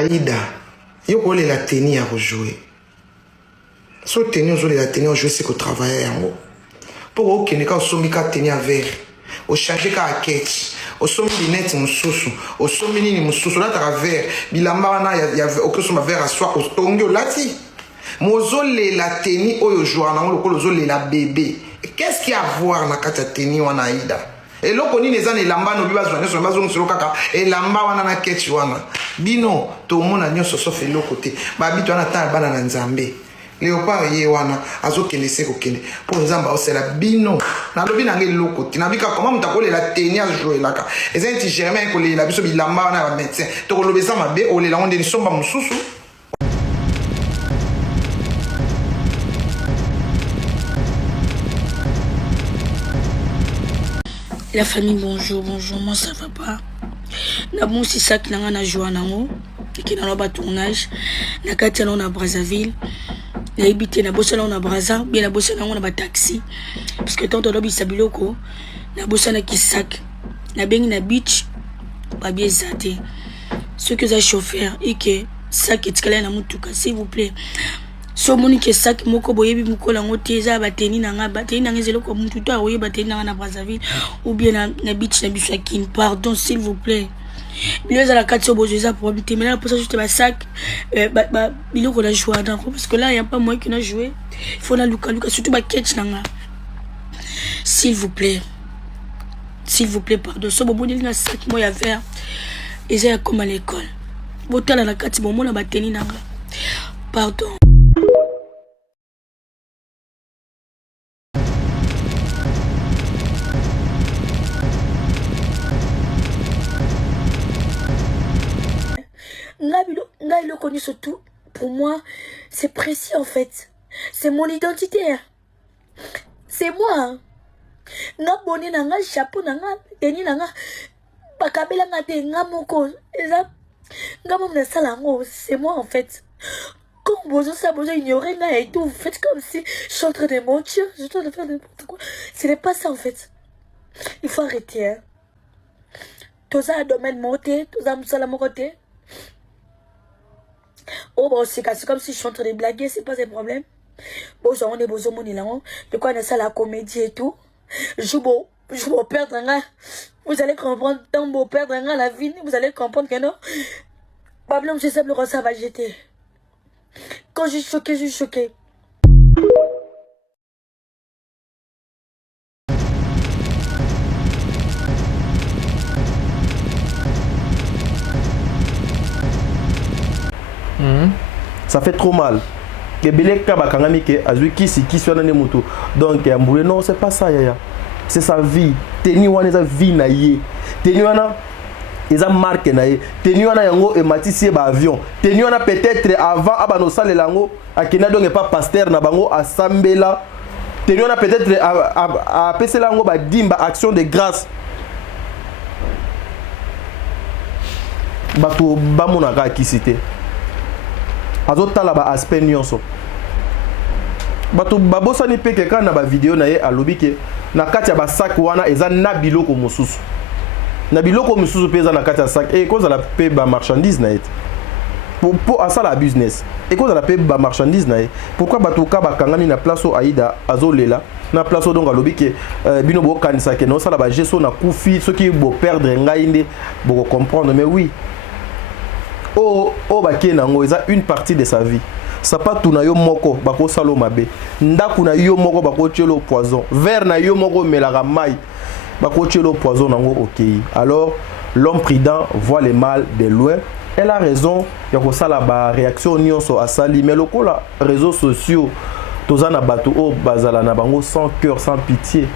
Aïda, yo ko la tenue à rejouer. So tenue zo la tenue à jouer c'est qu'au travail en haut. Pour aucun cas au sommi ka tenue à verre, au changer ka quête, au sommi lunette mususu, au sommi ni mususu là travers, bilamba na ya aucun sommi verre à soi au tongyo lati. Mozole la tenue au joueur na le zole la bébé. Qu'est-ce qu'il y a à voir na kata tenue wana Aïda? Et là, on est dans les lambas, nous vivons sur les maisons sur le caca. Et lamba, on a na ketch wana. Bino, tout le monde a nié sur ce fait l'autre côté. Babi, tu as un temps banana nzambe. Léopard yé wana, azo kene se ko kene. Pour nzamba, c'est la bino. Na lobi na ngé l'autre côté. Na bika comment on t'a collé la tenue à jouer là ka. Et c'est un petit germain collé la biso bi lamba wana va médecin. Tu ko lobi ça ma bé, olé la on de somba mususu. La famille, bonjour, moi ça va pas. Na bon c'est ça qui n'a joué nango, qui n'a pas tournage. Na katia na Brazzaville. Na habité na bossa na Brazza, bien na bossa na ba taxi. Parce que tant lobi sabiloko, na bossa na kisak. Na bengi na beach, pas bien zate. Ceux que ça chauffeur et que ça qui tkala na mutuka s'il vous plaît. So moni ke sak moko boyebi mukola ngoteza bateni nanga zelo ko mutu to oye bateni nanga na Brazzaville ou bien na beach na bishakin pardon s'il vous plaît bileza la katso bozoza problème mais là pour ça juste ba sac biloko la joie d'accord parce que là il y a pas moi qui n'a joué il faut na luka surtout ba catch nanga s'il vous plaît pardon so boboni na sac moi ya vert et ça comme à l'école botala na kati bon mona bateni nanga pardon. Là, il le connaît surtout. Pour moi, c'est précis en fait. C'est mon identité. C'est moi. Nga bonnet nanga chapeau nanga teni nanga bakabela nga te nga moko. Nga mona salango, c'est moi en fait. Quand besoin ça besoin ignorer nga et tout, vous faites comme si je suis en train de mentir, je suis en train de faire n'importe quoi. Ce n'est pas ça en fait. Il faut arrêter. Hein. Tout ça domaine monté, tout ça moussala côté. Oh bon c'est comme si je suis en train de blaguer, c'est pas un problème. Bon on est besoin mon élan, de quoi on a ça la comédie et tout. Je vais perdre un gars. Vous allez comprendre tant beau perdre un gars la vie, vous allez comprendre que non. Pablo je sais le ça va jeter. Quand je suis choqué. Ça fait trop mal. Que belé kaba kangami ke azui kisi wana ne moto. Donc amboulé non, c'est pas ça yaya. C'est sa vie. Teni wana sa vie na ye. Teni wana eza marque na ye. Teni wana yango e matisi ba avion. Teni wana peut-être avant abano sale lango akena donc pas pasteur na bango asambela. Teni wana peut-être a pese lango ba dimba action de grâce. Bato bamona ka kisité. Azotala ba aspect nyonso bato babosani pe ke kana ba vidéo na ye alobi ke na kati ya ba sac wana eza na biloko mosusu pe eza na kati ya sac et cause la pe ba marchandise na ye pour asala business et cause la pe ba marchandise na ye pourquoi bato ka bakangami na place o Aïda azolela na place o donc alobi ke bino bo kanisa ke no sala ba gesso na kufi soki bo perdre ngai nde bo comprendre mais oui. Oh bake nango eza une partie de sa vie. Sapatu na yo moko bako salo mabe. Ndaku na yo moko bako tielo poison. Verre na yo moko melaka mai. Bako tielo poison nango OK. Alors l'homme prudent voit le mal de loin. Elle a raison. Yako sala ba réaction nyonso asali mais lokola réseaux sociaux tozana bato o bazala na bango sans cœur, sans pitié.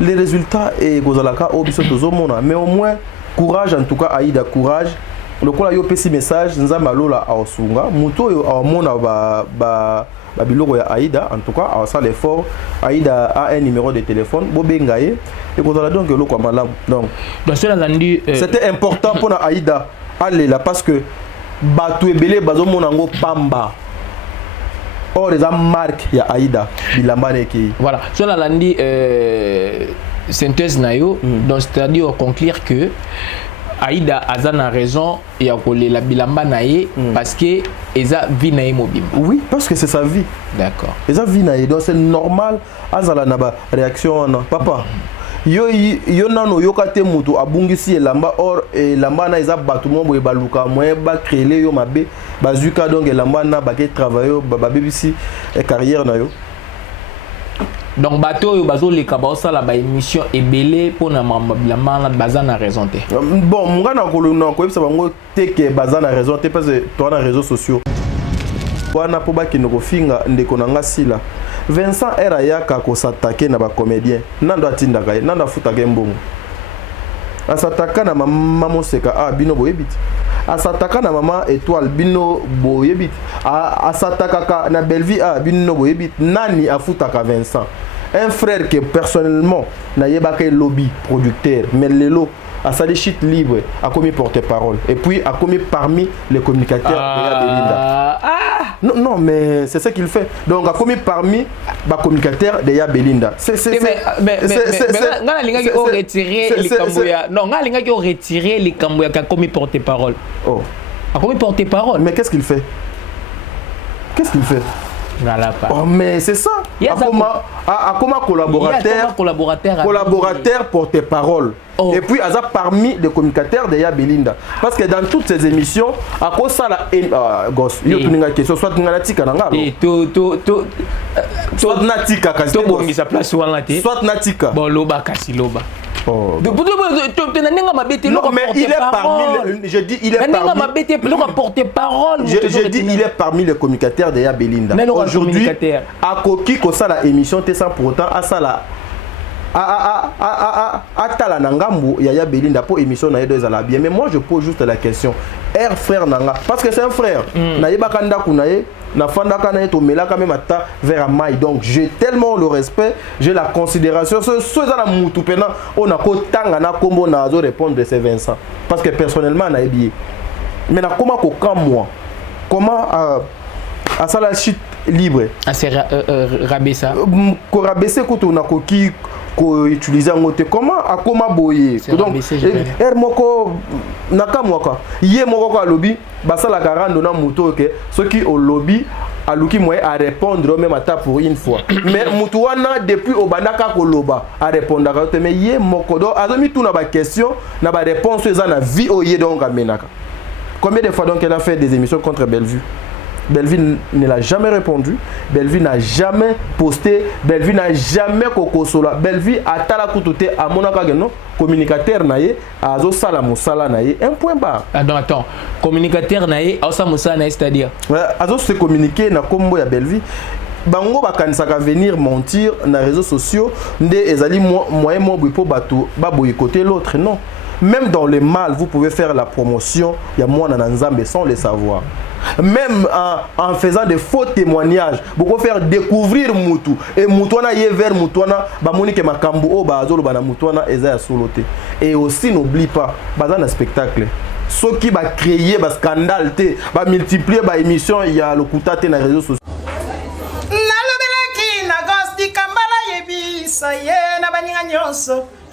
Les résultats et kozalaka o biso tozomona mais au moins courage en tout cas Aïda courage. Le quoi yo pesi message nzamba lola aosunga muto yo amona ba biloko ya Aïda en tout cas a ça l'effort Aïda a un numéro de téléphone bobengaye et qu'on a donc le quoi malam donc c'était important pour Aïda aller là parce que batu ebele bazomona ngo pamba or les marque ya Aïda bilamba neki voilà cela landi synthèse nayo donc c'est-à-dire conclure que Aïda a raison et a collé la bilamba naïe parce que eza vie naïe mobile. Oui, parce que c'est sa vie. D'accord. Eza vie naïe, donc c'est normal. Azala naba réaction na papa. Yo nano yo kate mutu abungisi elamba or elamba na eza batu mo boye baluka moye ba créer yo mabe bazuka donc elamba na ba ke travailler ba bebisi carrière na yo. Donc bateau yo bazo leka ba osala ba émission ebele pona mama na bazana raison te. Bon ngana ko ko ebisa bango te ke bazana raison te parce que toi na réseaux sociaux. Wana po ba kinoko finga ndeko na ngasila. Vincent era yaka ko s'attaquer na ba comédien. Nando atinda kai, nando futa gembongo. Asataka na mama Moseka bino boyebiti. Asataka na mama Étoile bino boyebiti. Asataka na Bellevue bino boyebiti. Nani afutaka Vincent. Un frère que personnellement na yebaka lobby producteur mais lelo a sa chute libre a commis porte-parole et puis a commis parmi les communicateurs de Belinda. Non mais c'est ça qu'il fait. Donc a commis parmi les communicateurs de Belinda. Mais ngana linga ki retirer les camboya. Non, ngana linga ki retirer les camboya qui a commis porte-parole. Oh. A commis porte-parole. Mais qu'est-ce qu'il fait? Qu'est-ce qu'il fait? Oh, mais c'est ça. Comment collaborateur porte-parole. Oh. Et puis, parmi les communicateurs de Belinda. Parce que dans toutes ces émissions, à cause ça, la gosse, il y a une question, soit Natika Nanga. Soit Natika, soit Natika. Bon, Loba, Kassi Loba. Oh. Non, mais il est parmi je dis il est parmi je dis il est parmi les communicateurs de Belinda. Aujourd'hui à Koki ko ça la émission te sans pour autant à ça la tala nangambu ya Belinda pour émission na yedo ezala bien mais moi je pose juste la question er frère nanga parce que c'est un frère na yebaka ndaku na ye na fandaka na to melaka même ata vers mai donc j'ai tellement le respect j'ai la considération ce za na mutu pena on a ko tanga na kombo na zo répondre de ces Vincent parce que personnellement na ebié mais na comment ko quand moi comment à ça la chute libre à se rabaisser ko rabaisser ko to na ko ki ko utiliser ngote comment a comment boyer donc er moko nakamwaka ye moko ko lobby basala garando na muto ke ceux qui au lobby aluki moye à répondre même à pour une fois mais mutu wana depuis obandaka ko loba à répondre mais ye moko do azomi tout na ba question na ba réponse eza na vie oye donc amenaka combien de fois donc elle a fait des émissions contre Bellevue. Bellevue ne l'a jamais répondu. Bellevue n'a jamais posté. Bellevue n'a jamais kokosola. Bellevue a tala kutote à monaka geno communicateur naie azo sala musala naie un point barre. Attends, communicateur naie azo musala naie c'est-à-dire azo se communiquer na kombo ya Bellevue. Bango bakanisaka venir mentir na réseaux sociaux nde ezali moyen mobu po bato ba boycotter l'autre non. Même dans le mal, vous pouvez faire la promotion. Il y a moi dans Nzambe sans le savoir. Même en faisant des faux témoignages, vous pouvez faire découvrir Moutou. Et Moutouana y est vers Moutouana, Monique Makambo, oh, Bazolo, Bana Moutouana, Eza Soloté. Et aussi, n'oublie pas, dans un spectacle, ceux qui va créer un scandale, va multiplier les émissions, il y a le Kouta dans les réseaux sociaux.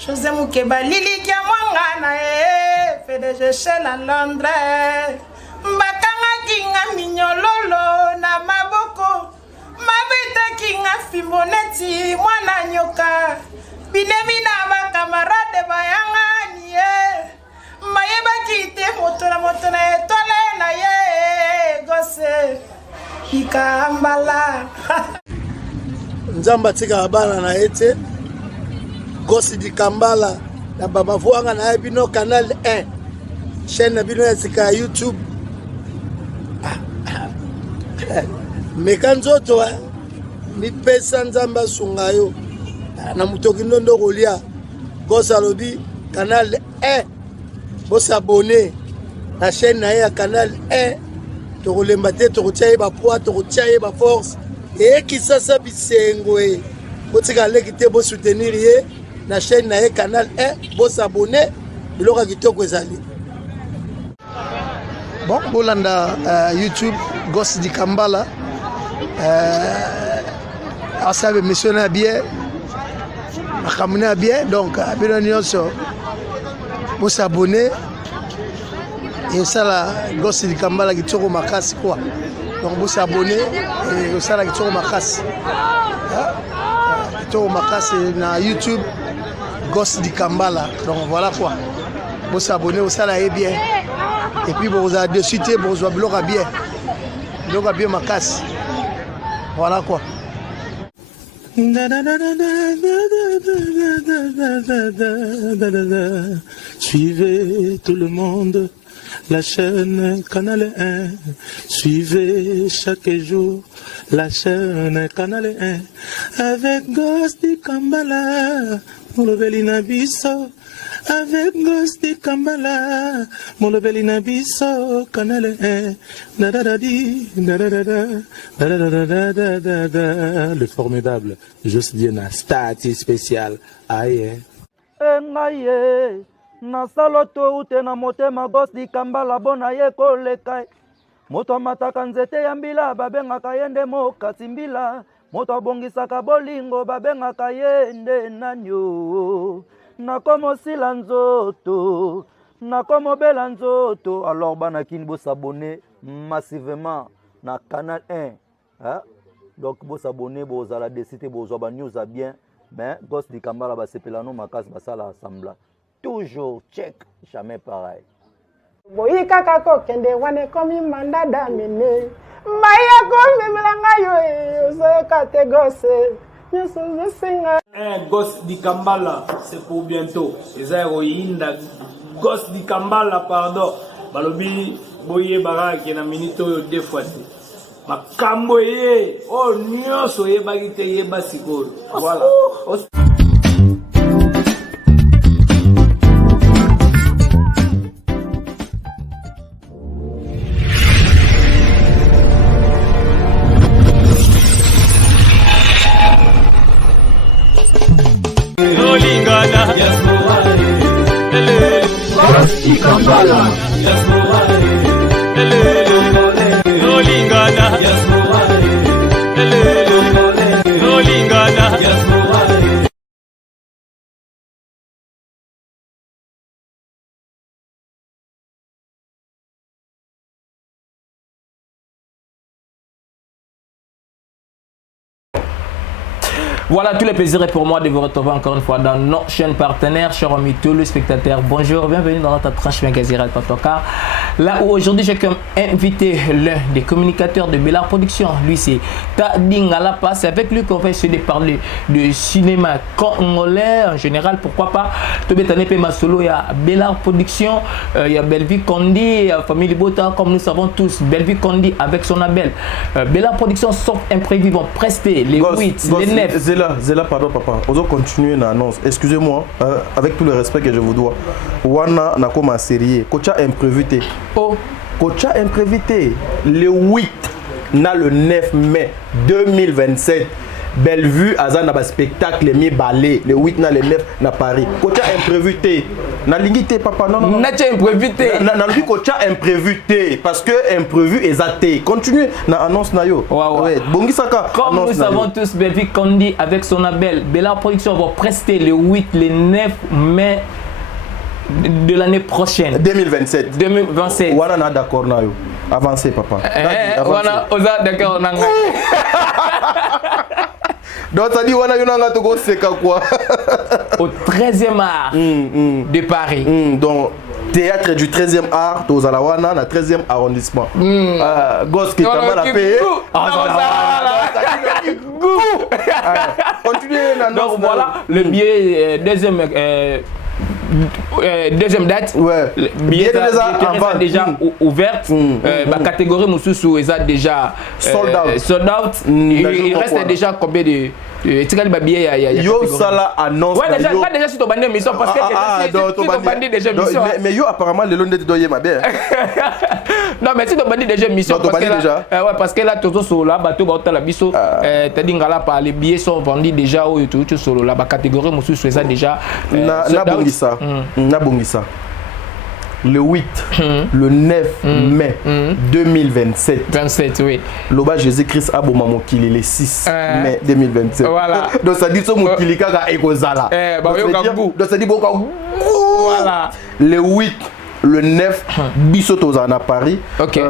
José Moukeba Lili kia mwangana PDG Shell à Londres Mbakanga kinga minyololo na maboko Mabeta kinga fimoneti mwana nyoka Binemina bakamarade bayangani Mayeba kite moto na etole na ye Gose Ikambala Nzamba tika abana na ete Gosi di Kambala na baba vuanga na bino canal 1 chaîne na bino ya YouTube mekanzoto mi pesa nzamba sungayo na mutoki ndondo kolia Gosi alobi canal 1 bo s'abonner na chaîne na ya canal 1 to kolemba te to kotia ba poids to kotia ba force et qui ça bisengo botika leki te bo soutenir ye na chaîne na canal 1 bo s'abonner biloko kitoko ezali bon bolanda YouTube Gosi di Kambala asabe missionnaire bien akamuna bien donc abino nyonso bo s'abonner et ça la gosse du Kambala qui tire au macas quoi. Donc vous s'abonner et ça la qui tire au macas. Tire au macas na YouTube gosse du Kambala. Donc voilà quoi. Vous s'abonner au ça là est bien. Et puis vous avez de suite vous avez bloqué bien. Bloqué bien macas. Voilà quoi. Suivez tout le monde la chaîne Canal 1. Suivez chaque jour la chaîne Canal 1. Avec Gosse du Kambala, Molobelina Bisso. Avec Gosse du Kambala, Molobelina Bisso, Canal 1. Le formidable Juste Diena, statut spécial. Aïe. Engaye, na saloto ute na motema Gosse du Kambala bona ye koleka. Moto mataka nzete ya mbila babengaka yende mokati mbila. Moto abongisaka bolingo babengaka yende nanyo. Nakomo sila nzoto, nakomo bela nzoto. Alors banakini bo s'abonner massivement na Canal 1. Hein? Donc bo s'abonner bo zala décider bo zo ba news a bien. Ben Gosse du Kambala ba sepelano makas ba sala assembla. Toujours check, jamais pareil. Boyi kaka kokende wane komi manda damine. Maya komi milanga yo zo kate Gosse. Un Gosse du Kambala, c'est pour bientôt. Les héroïnes Gosse du Kambala, pardon. Balobi, boye bara qui na minito deux fois. Ma kamboye, oh nyonso ye bagite ye basikol. Voilà. Voilà, tous les plaisirs est pour moi de vous retrouver encore une fois dans nos chaînes partenaires, chers amis, tous les spectateurs. Bonjour, bienvenue dans notre tranche magazine Patoka. Là où aujourd'hui j'ai comme invité l'un des communicateurs de Bellar Production. Lui c'est Tadingala. C'est avec lui qu'on va essayer de parler de cinéma congolais en général. Pourquoi pas Tobetane Pema Solo, il y a Bellar Production, il y a Belvi Kondi, Famille Bota, comme nous savons tous. Belvi Kondi avec son label. Bellar Production, sauf imprévu, vont prester les 8, les 9. Zela, pardon papa, on va continuer l'annonce. Excusez-moi, avec tout le respect que je vous dois. Wana n'a comme série, Kocha imprévuté. Oh, Kocha imprévuté. Le 8 na le 9 mai 2027. Bellevue, Azan a un spectacle mi balé. Le 8 na le 9 na Paris. Kocha imprévuté. Na lingité papa non non. Na imprévuté. Na lui kocha imprévuté parce que imprévu est athée. Continue na annonce na yo. Ouais. Bongisaka. Comme nous savons tous, Belvi Kondi avec son label Bellar Production va prester le 8, le 9 mai de l'année prochaine. 2027. 2027. Voilà, on est d'accord na yo. Avancez papa. Voilà, on est d'accord na. Donc ça dit wana yonanga to go seka quoi. Au 13e art de Paris. Donc théâtre du 13e art aux Alawana, na 13e arrondissement. Gosse qui t'a mal payé. Continuez la. Donc voilà le billet deuxième date. Ouais. Billet déjà ouverte. Ma catégorie Moussousou est déjà sold out. Il reste déjà combien de yo sala annonce ouais déjà si tu bandé mission parce que tu bandé déjà mission mais yo apparemment le long de doyer ma bien non mais si tu bandé déjà mission parce que là ouais parce que là tout sur là bateau ba la biso t'as dit ngala par les billets sont vendus déjà ou tout solo là ba catégorie monsieur c'est ça déjà na bongisa le 8, le 9 mai 2027. 27, oui. Loba Jésus-Christ Aboma Mokili le 6 mai 2027. Voilà. Donc ça dit so Mokili kaka ekozala. Donc ça dit boka. Voilà. Le 8 le 9 Bissoto à Paris.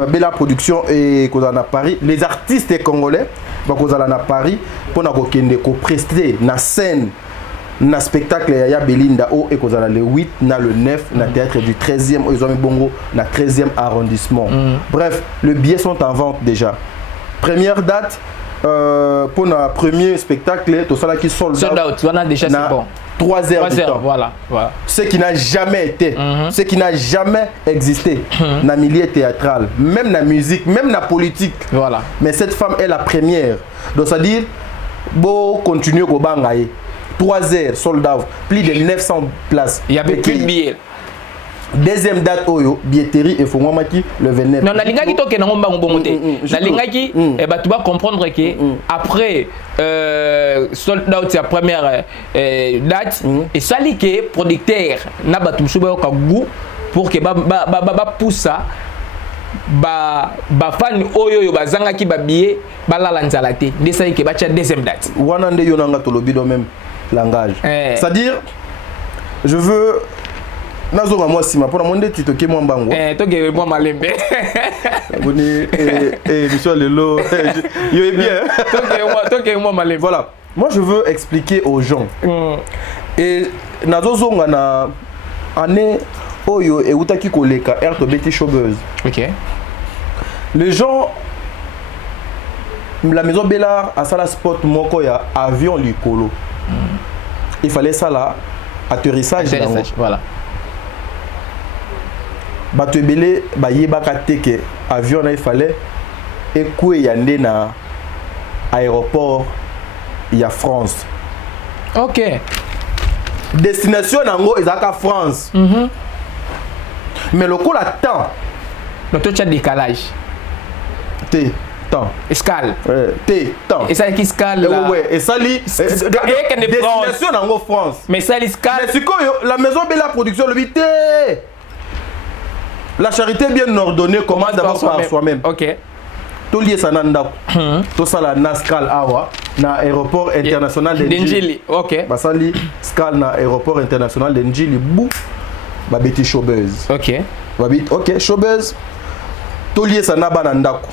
Bella Production et à Paris. Les artistes congolais à Paris pour prester na scène na spectacle ya Belinda o et le 8 na le 9 na théâtre du 13e Bongo na 13e arrondissement. Bref, les billets sont en vente déjà. Première date pour le premier spectacle, tout ça qui sold out. On a déjà c'est bon. 3 heures de temps. Voilà. Ce qui n'a jamais été, ce qui n'a jamais existé dans le milieu théâtral, même dans la musique, même dans la politique. Voilà. Mais cette femme est la première. Donc ça veut dire, bon, continuer au Bangaye. 3 heures, sold out, plus de 900 places. Il y avait plus de billets. Deuxième date, billetterie et Fongomaki le 29. Non, la linga qui toque n'ont pas monté. La linga qui, tu vas comprendre que après sold out la première date, et ça dit que producteur n'a pas tout souba au goût pour que pousse ça. Fan oyo bazanga ki billet balala nzalate. Desa que ba deuxième date. Wanande yonanga tolobi do même langage. C'est-à-dire, je veux Nazoga moi sima pour mon tu toke moi bango. Toke moi malembe. Boni monsieur Lelo. Yo est bien. Toke moi malembe. Voilà. Moi je veux expliquer aux gens. Et nazozonga na année oyo et utaki koleka erto beti showbuzz. OK. Les gens la maison Bellard a ça la spot moko ya avion likolo. Il fallait ça là atterrissage. Voilà. Bato ebele bayebaka teke avion il fallait ekwe yande na aéroport ya France. OK. Destination nango ezaka France. Mais le coup la temps. Le taux de décalage. Temps. Escale. Temps. Et ça qui escale là. Ouais, et ça li destination nango France. Mais ça l'escale. Mais c'est la maison Bella Production le vite. La charité bien ordonnée commence d'abord par soi-même. OK. Tout lié ça nanda. Tout ça la Nascal awa na aéroport international de Njili. OK. Ba sali Scal na aéroport international de Njili bou. Ba beti showbuzz. OK. Ba bit OK showbuzz. Tout lié ça na bana ndako.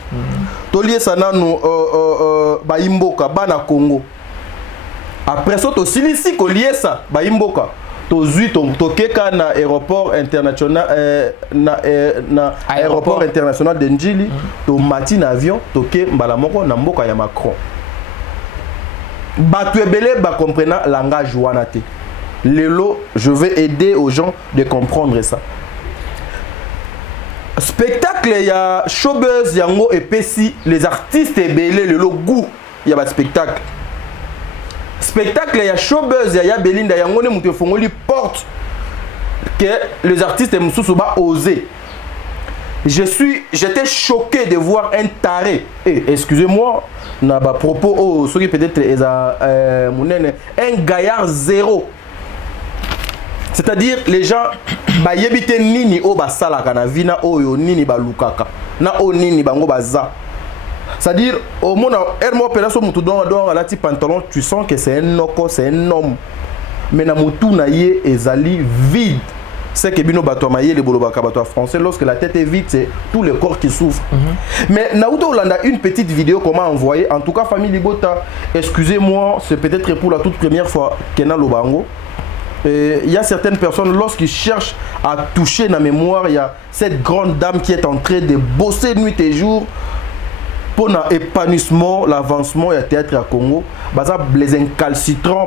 Tout lié ça na no ba imboka bana Congo. Après ça to silisi ko lié ça ba imboka. Tokeka na aéroport international na aéroport international de Njili to matin avion toke mbala moko na mboka ya Macron. Batu ebele ba comprendre langage wana te. Lelo, je vais aider aux gens de comprendre ça. Spectacle ya showbuzz yango epesi les artistes ebele lelo goût ya ba spectacle. Spectacle ya showbuzz ya Belinda yango ne mutu fongoli porte que les artistes mususu ba oser. J'étais choqué de voir un taré. Excusez-moi, na ba propos ceux qui peut-être un gaillard zéro. C'est-à-dire les gens ba yebite nini o ba sala kana vina oyo nini ba lukaka na o nini bango baza. C'est-à-dire, au monde, un pantalon, tu sens que c'est un noko, c'est un homme. Mais na mutu naie ezali vide. C'est que bino bato maye les bolobaka bato français, lorsque la tête est vide, c'est tout le corps qui souffre. Mais Naouto Hollanda une petite vidéo comment envoyer. En tout cas, famille Libota, excusez-moi, c'est peut-être pour la toute première fois Kena Lobango. Il y a certaines personnes, lorsqu'ils cherchent à toucher la mémoire, il y a cette grande dame qui est en train de bosser nuit et jour pour l'épanouissement, l'avancement du théâtre à Congo. Les incalcitrants,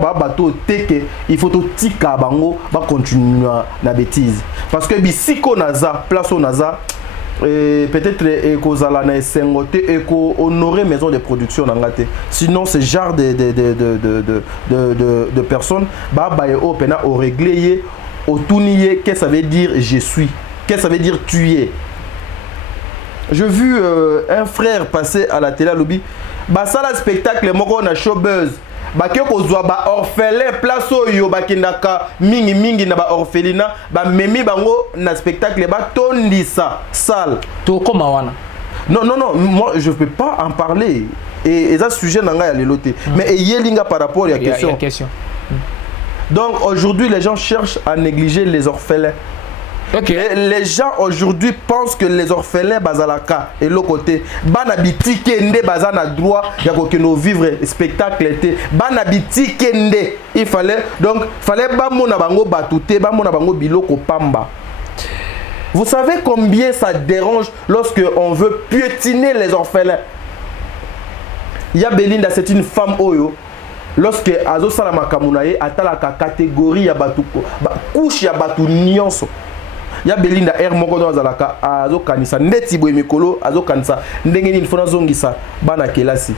il faut tout tika bango, continuer la bêtise. Parce que si on a place on a peut-être ekozala na esengote eko honorer maison de production na ngate. Sinon ce genre de personnes ba au pena au régler au tournier qu'est-ce que ça veut dire je suis, qu'est-ce que ça veut dire tu es. J'ai vu un frère passer à la télé à lobby. Bah ça le spectacle moko na showbuzz. Bah que kozwa ba orphelin place oyo ba kindaka mingi na ba orphelina ba memi bango na spectacle ba tondisa salle. To koma wana. Non, moi je peux pas en parler. Et ça sujet nanga ya leloté. Mais yelinga par rapport à la question. Donc aujourd'hui les gens cherchent à négliger les orphelins. Okay. Et les gens aujourd'hui pensent que les orphelins bazalaka et l'autre côté banabiti kende bazana droit ya ko no vivre spectacle été banabiti kende il fallait ba mona bango batute ba mona bango biloko pamba. Vous savez combien ça dérange lorsque on veut piétiner les orphelins. Ya Belinda c'est une femme oyo lorsque azo sala makamunaye atala ka catégorie ya batuko couche ya batu nyonso. Ya Belinda air moko do azalaka azo kanisa ndeti boye mikolo azo kanisa ndenge nini fona zongisa bana kelasi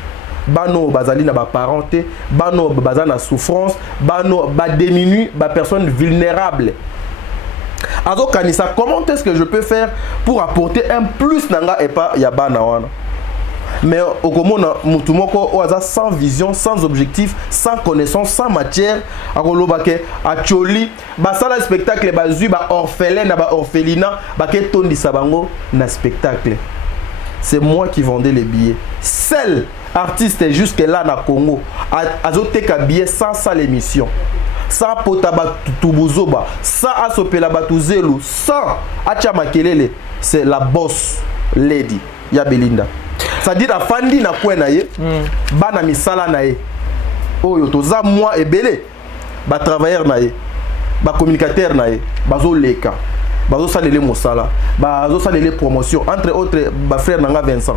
bano bazali na ba parenté bano bazana souffrance bano ba démuni ba personnes vulnérables. Azo kanisa comment est-ce que je peux faire pour apporter un plus nanga et pas ya bana wana. Mais au komona mutumoko oaza sans vision, sans objectif, sans connaissance, sans matière, akolobake acholi basala spectacle bazui ba orphelin na ba orphelina ba ke tondisa bango na spectacle. C'est moi qui vendais les billets. Seul artiste jusque là na Congo azoteka billet sans ça l'émission. Sans potaba tubuzoba, sans asopela batuzelu, sans acha makelele, c'est la boss lady ya Belinda. C'est-à-dire à Fandi na kwena ye bana misala na ye oyo toza moi ebele ba travailleur na ye ba communicateur na ye bazo leka bazo salele mosala bazo salele promotion entre autres ba frère nanga Vincent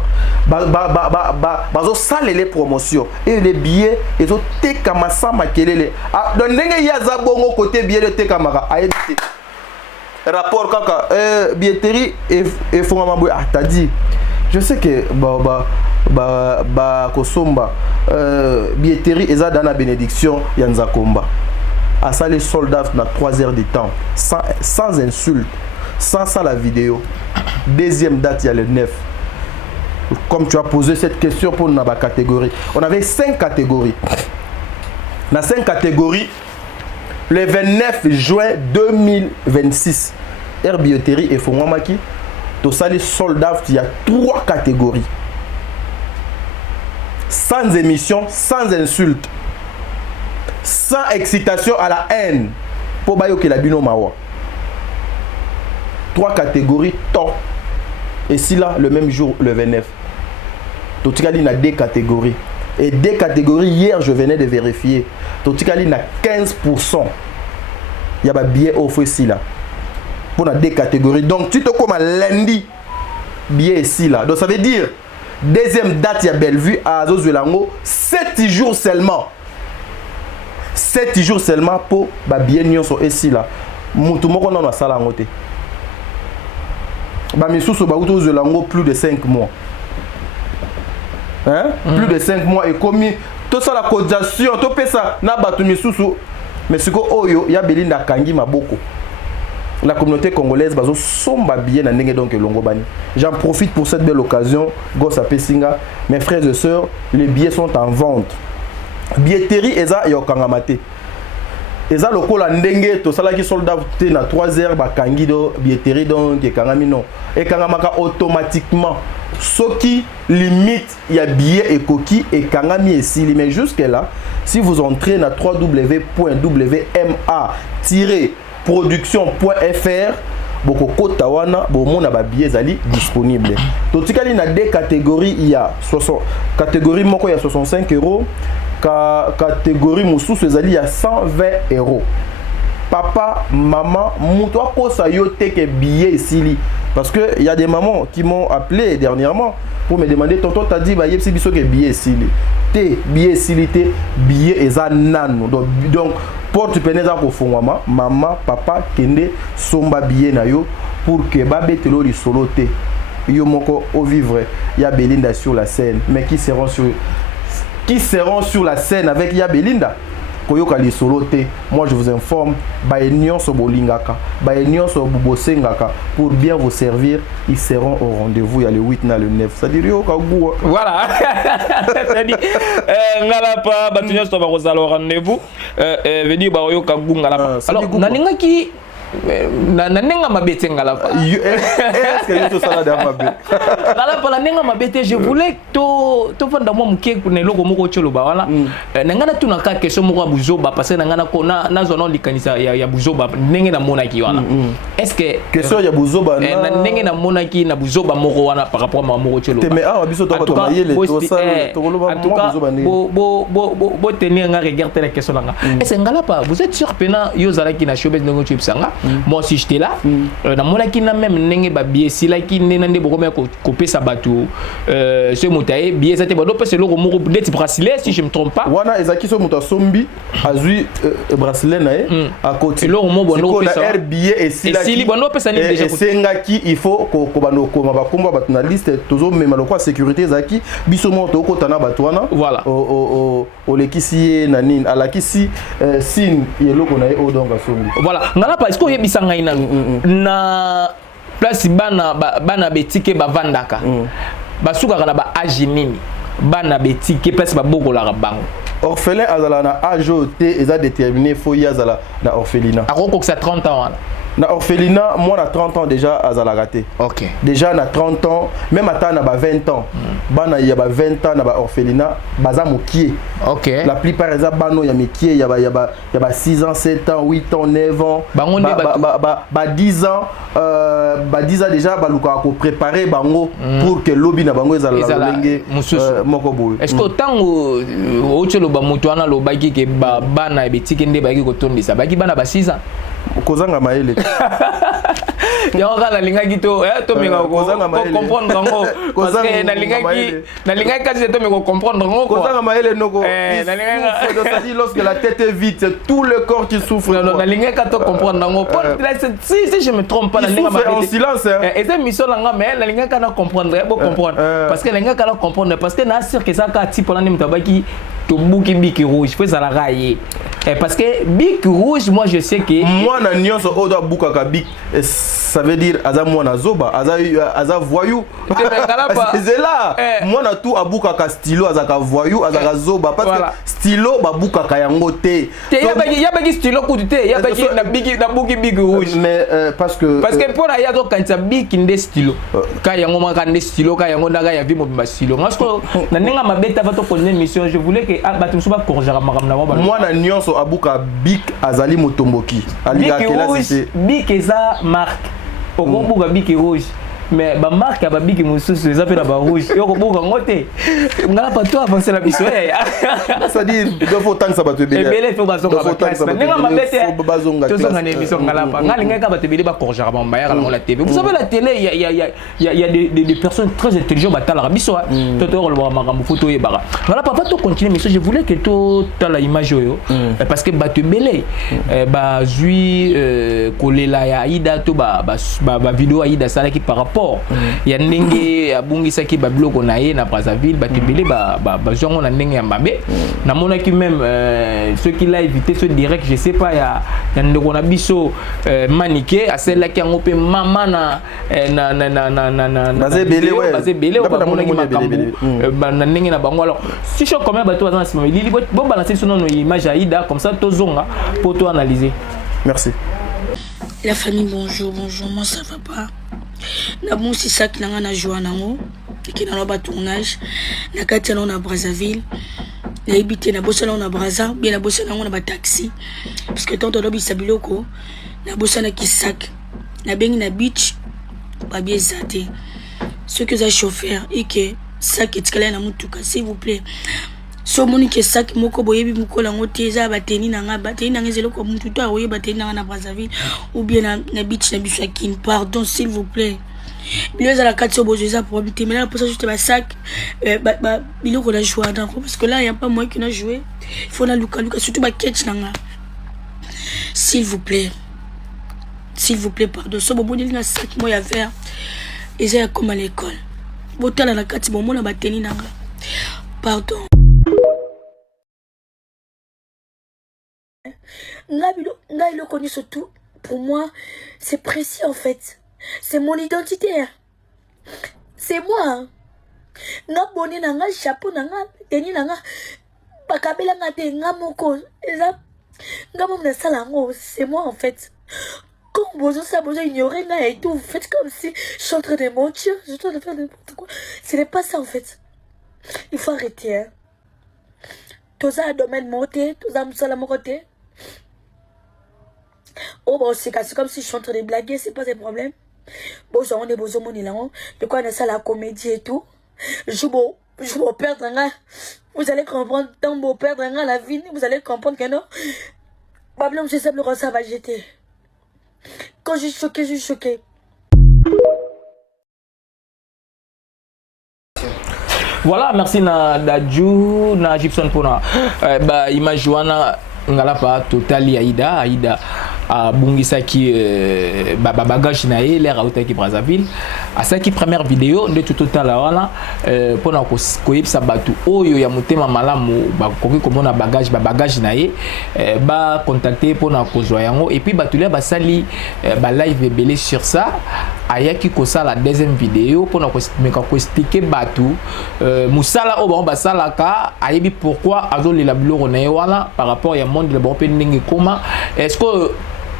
bazo salele promotion et les billets ezo teka masama kelele donc ndenge ya za bongo côté billet de teka maka ayebite rapport kaka billetterie et fongama t'as dit. Je sais que Kosomba billetterie eza dans la bénédiction Yanza Komba. À ça les soldats na 3 heures de temps sans insulte, sans ça la vidéo. Deuxième date il y a le 9. Comme tu as posé cette question pour na catégorie. On avait 5 catégories. Dans 5 catégories le 29 juin 2026 Air billetterie et Fongwamaki. Tout ça, les soldats, il y a 3 catégories. Sans émission, sans insulte, sans excitation à la haine. Pour bayoke la bino mawa. 3 catégories top. Et si là, le même jour, le 29. Tout ça, il y a 2 catégories. Et 2 catégories, hier, je venais de vérifier. Tout ça, il y a 15%. Il y a des billets offrés ici là. Pour 2 catégories. Donc, tu te comme à lundi, billet ici là. Donc, ça veut dire, deuxième date, il y a Bellevue à Azozuelango, 7 jours seulement. 7 jours seulement pour billet nyonso ici là. Moutoumoko non na sala ngote. Misusu ba Azozuelango plus de 5 mois. Hein? Plus de 5 mois et commis tout ça la cotisation, tout ça na batu misusu. Mais ce que oyo ya Belinda kangi maboko. La communauté congolaise bazo somba bien na ndenge donc longo bani. J'en profite pour cette belle occasion, Gossa Pessinga, mes frères et sœurs, les billets sont en vente. Billetterie eza yokangamate. Eza lokola ndenge to sala ki soldat te na 3 heures ba kangi do billetterie donc ekangami non. Ekangamaka automatiquement. Ce qui limite il y a billet et coquille et kangami esili mais jusque là si vous entrez na www.ma-production.fr boko tawana bomona ba billets zali disponible. Totikali na 2 catégories il y a 60 catégorie moko ya 65 €, catégorie mususu ezali ya 120 €. Papa, maman, moutoua posa yo teke billet ici. Parce que il y a des mamans qui m'ont appelé dernièrement pour me demander tonton t'as dit bah yepsi biso que billet ici. Té billet ici té billet eza nano. Donc porte peneza ko fongwama maman papa kende somba billet na yo pour que ba betelo li solo té. Yo moko au vivre ya Belinda sur la scène mais qui seront sur la scène avec ya Belinda. Koyoka li solote, moi je vous informe, baenyon so bolingaka, baenyon so bobosengaka pour bien vous servir, ils seront au rendez-vous il y a le 8 na le 9. Ça dit yo kagua. Voilà. Ça dit ngala pa batunyo so ba rozalo rendez-vous veut dire ba yo kagunga la. Alors nalingaki na nenga mabete ngalapa est-ce que tu sala da mabe ngalapa la nenga mabete je voulais to fanda mo muke ne loko moko cholo ba wala nangana tu na ka question moko buzoba parce que nangana ko na zone likanisa ya buzoba nenge na mona ki wana est-ce que question ya buzoba na nenge na mona ki na buzoba moko wana par rapport à moko cholo te mais biso to to mayele to ça to koloba mo buzoba ne bo tenir nga regarder la question là est-ce ngalapa vous êtes sûr pena yo zala ki na showbiz ndongo chip sanga moi si j'étais là na mona ki na même nenge ba biesi la ki nena nde boko me ko pesa batu ce motaye biesi te bodo pesa loko moko peut-être bracelet si je me trompe pas wana ezaki so muta sombi azui bracelet na à côté loko mo bondo pesa air billet et si bondo pesa ni déjà sengaki il faut ko bano ko mabakomba batu na liste tozo mema lokwa sécurité ezaki biso mo to kotana batu wana voilà o lekisi na nini alakisi sin yeloko na ye odonga sombi voilà ngala pa est-ce que yebisa ngai na place bana betike bavandaka basukaka na ba age nini bana betike place babokolaka bango orphelin azala na age te eza déterminé faut y azala na orphelinat akokokisa 30 ans wana na orphelinat moi na 30 ans déjà azala raté OK déjà na 30 ans même ata na ba 20 ans bana ya ba 20 ans na ba orphelinat baza mokie OK la plupart eza bano ya mikie ya ba 6 ans 7 ans 8 ans 9 ans ba 10 ans ba 10 ans déjà ba luka ko préparer bango pour que lobby na bango ezala lolenge moko boy est-ce que tango ochelo ba mutu ana lo baki ke bana betike nde baki ko tondisa baki bana ba 6 ans kozanga maele yanga na lingaki to meka ko comprendre ngo parce que na lingaki kasi to meka comprendre ngo kozanga maele noko na lingaki c'est-à-dire lorsque la tête est vide c'est tout le corps qui souffre non na lingaki to comprendre ngo si je me trompe pas na lingaki en silence et c'est mission nga mais na lingaki na comprendre comprendre parce que na lingaki na comprendre parce que na sûr que ça ka type na mtabaki to buki biki rouge faut ça la railler parce que bik rouge moi je sais que moi na nyonso odo buka ka bik ça veut dire aza mwana zoba aza voyou c'est là moi na tout abuka ka stylo aza ka voyou aza ka zoba parce que stylo ba buka ka yango te ya baki stylo kutu te ya baki na buki bik rouge mais parce que pour ya to kanisa bik nde stylo ka yango ma ka nde stylo ka yango ndaga ya vimo ba stylo parce que na ninga mabeta va to connaître mission je voulais que batum so ba corriger makam na moi na nyonso abuka bik azali motomboki aliga kela c'est bik eza marque okobuka bik rouge mais ba marque ya ba bik mususu eza pe na ba rouge yo kobuka ngote ngala pa to avancer la biso ça dit do faut tant ça ba te belé faut bazonga ba classe ninga mabete to zonga ne biso ngala pa ngala ngaka ba te belé ba corriger ba mbaya kala la télé vous savez la télé il y a des personnes très intelligentes ba tala biso to to lo makambo photo ye bara ngala pa to continuer mais je voulais que to tala image yo parce que ba te belé ba zui kolela ya Aïda to ba vidéo Aïda sala qui par rapport ya ndenge abungisaki ba biloko na ye na Brazzaville batebele ba zongo na ndenge ya mabe na monaki même ceux qui l'a évité ce direct je sais pas ya ndeko na biso manique aselaki yango pe mama na bazebele ba monaki makambo na ndenge na bango alors si je comme bato bazana sima lili bo balancer son nom image Aïda comme ça to zonga pour to analyser. Merci. La famille, bonjour, moi ça va pas. Na bon c'est ça qui n'a na joie nango qui na ba tournage na kati na Brazzaville na habité na bossa na Brazza bien na bossa na ba taxi parce que tant lobi sabiloko na bossa na kisak na bengi na beach ba bien zate ce que ça chauffeur et que ça qui tikala na mutuka s'il vous plaît so moni ke sak moko boyebi mukola ngote za bateni na ngezelo ko mutu to awoye bateni na Brazzaville ou bien na beach na biswakin pardon s'il vous plaît bilo za la kati bozo za probabilité mais là pour ça juste ba sac bilo ko la jouer d'accord parce que là il y a pas moi qui n'a joué il faut na luka surtout ba catch nanga s'il vous plaît pardon so bobo na sac moi ya faire et ça comme à l'école botala na kati bon mona bateni nanga pardon. Nga il le connu surtout. Pour moi, c'est précis en fait. C'est mon identité. C'est moi. Nga bonnet nanga chapeau nanga teni nanga bakabela ngate nga moko. Nga mom na salango, c'est moi en fait. Quand ça, besoin ignorer là et tout. Vous faites comme si je suis en train de mentir, je suis en train de faire n'importe quoi. Ce n'est pas ça en fait. Il faut arrêter. Hein. Tout ça, domaine monté, tout ça, moussala monté. Oh, bon, c'est comme si je suis en train de blaguer, c'est pas des problèmes. Bon, on est besoin de là. De quoi on a ça, la comédie et tout. Je vais perdre un gars. Vous allez comprendre, tant beau perdre un gars la vie, vous allez comprendre que non. Problème, je sais le ça va jeter. Quand je suis choqué, je suis choqué. Voilà, merci na Dadju, na Gibson pour na image wana ngala pa totali Aïda a bungisaki bagage na ye l'air auta ki Brazzaville a saki première vidéo de tout total wana pona ko yebisa batu oyo ya motema malamu ba koki komona bagage na ye ba contacter pona ko zwa yango et puis batu le ba sali ba live belé sur ça ayaki ko sala deuxième vidéo pona ko meka ko expliquer batu musala o ba sala ka ayebi pourquoi azoli la biloko na ye wana par rapport ya monde le bon pe ndenge comment est-ce que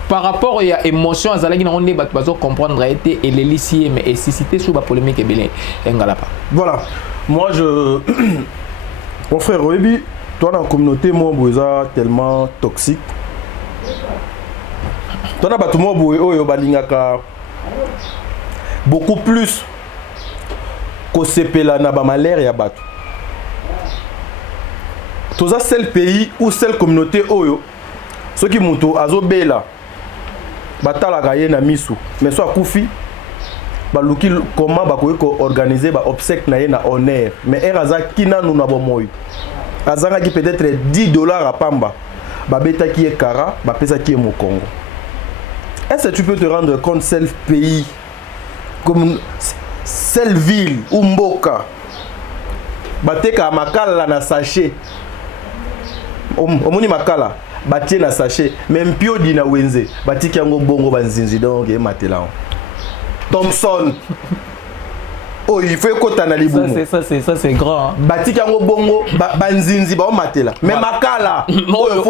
par rapport à l'émotion, à Zalagi, on va comprendre et les lycées, mais si c'était sous la polémique, voilà. Moi, mon frère Webi, toi dans la communauté, moi, vous êtes tellement toxique. Toi, dans tout le monde, beaucoup plus que CP là, n'a pas malheur et abattu. Tout ça, c'est le pays ou c'est la communauté, ceux qui montent à Zobela. Batala gaye na misu mais soit kufi baluki comment bakoyeko organiser ba obsèque na ye na honneur mais eraza kina nous na bomoy azanga ki peut-être $10 à pamba babeta ki e kara ba pesa ki e mo Congo. Est-ce que tu peux te rendre compte seul pays comme seule ville ou mboka bateka makala na sachet omoni makala batie na sachet même pio dina wenze batiki yango bongo banzinzi donc e matela Thompson oh il faut kota na libumu ça c'est grand hein. batiki yango bongo banzinzi ba matela même makala moto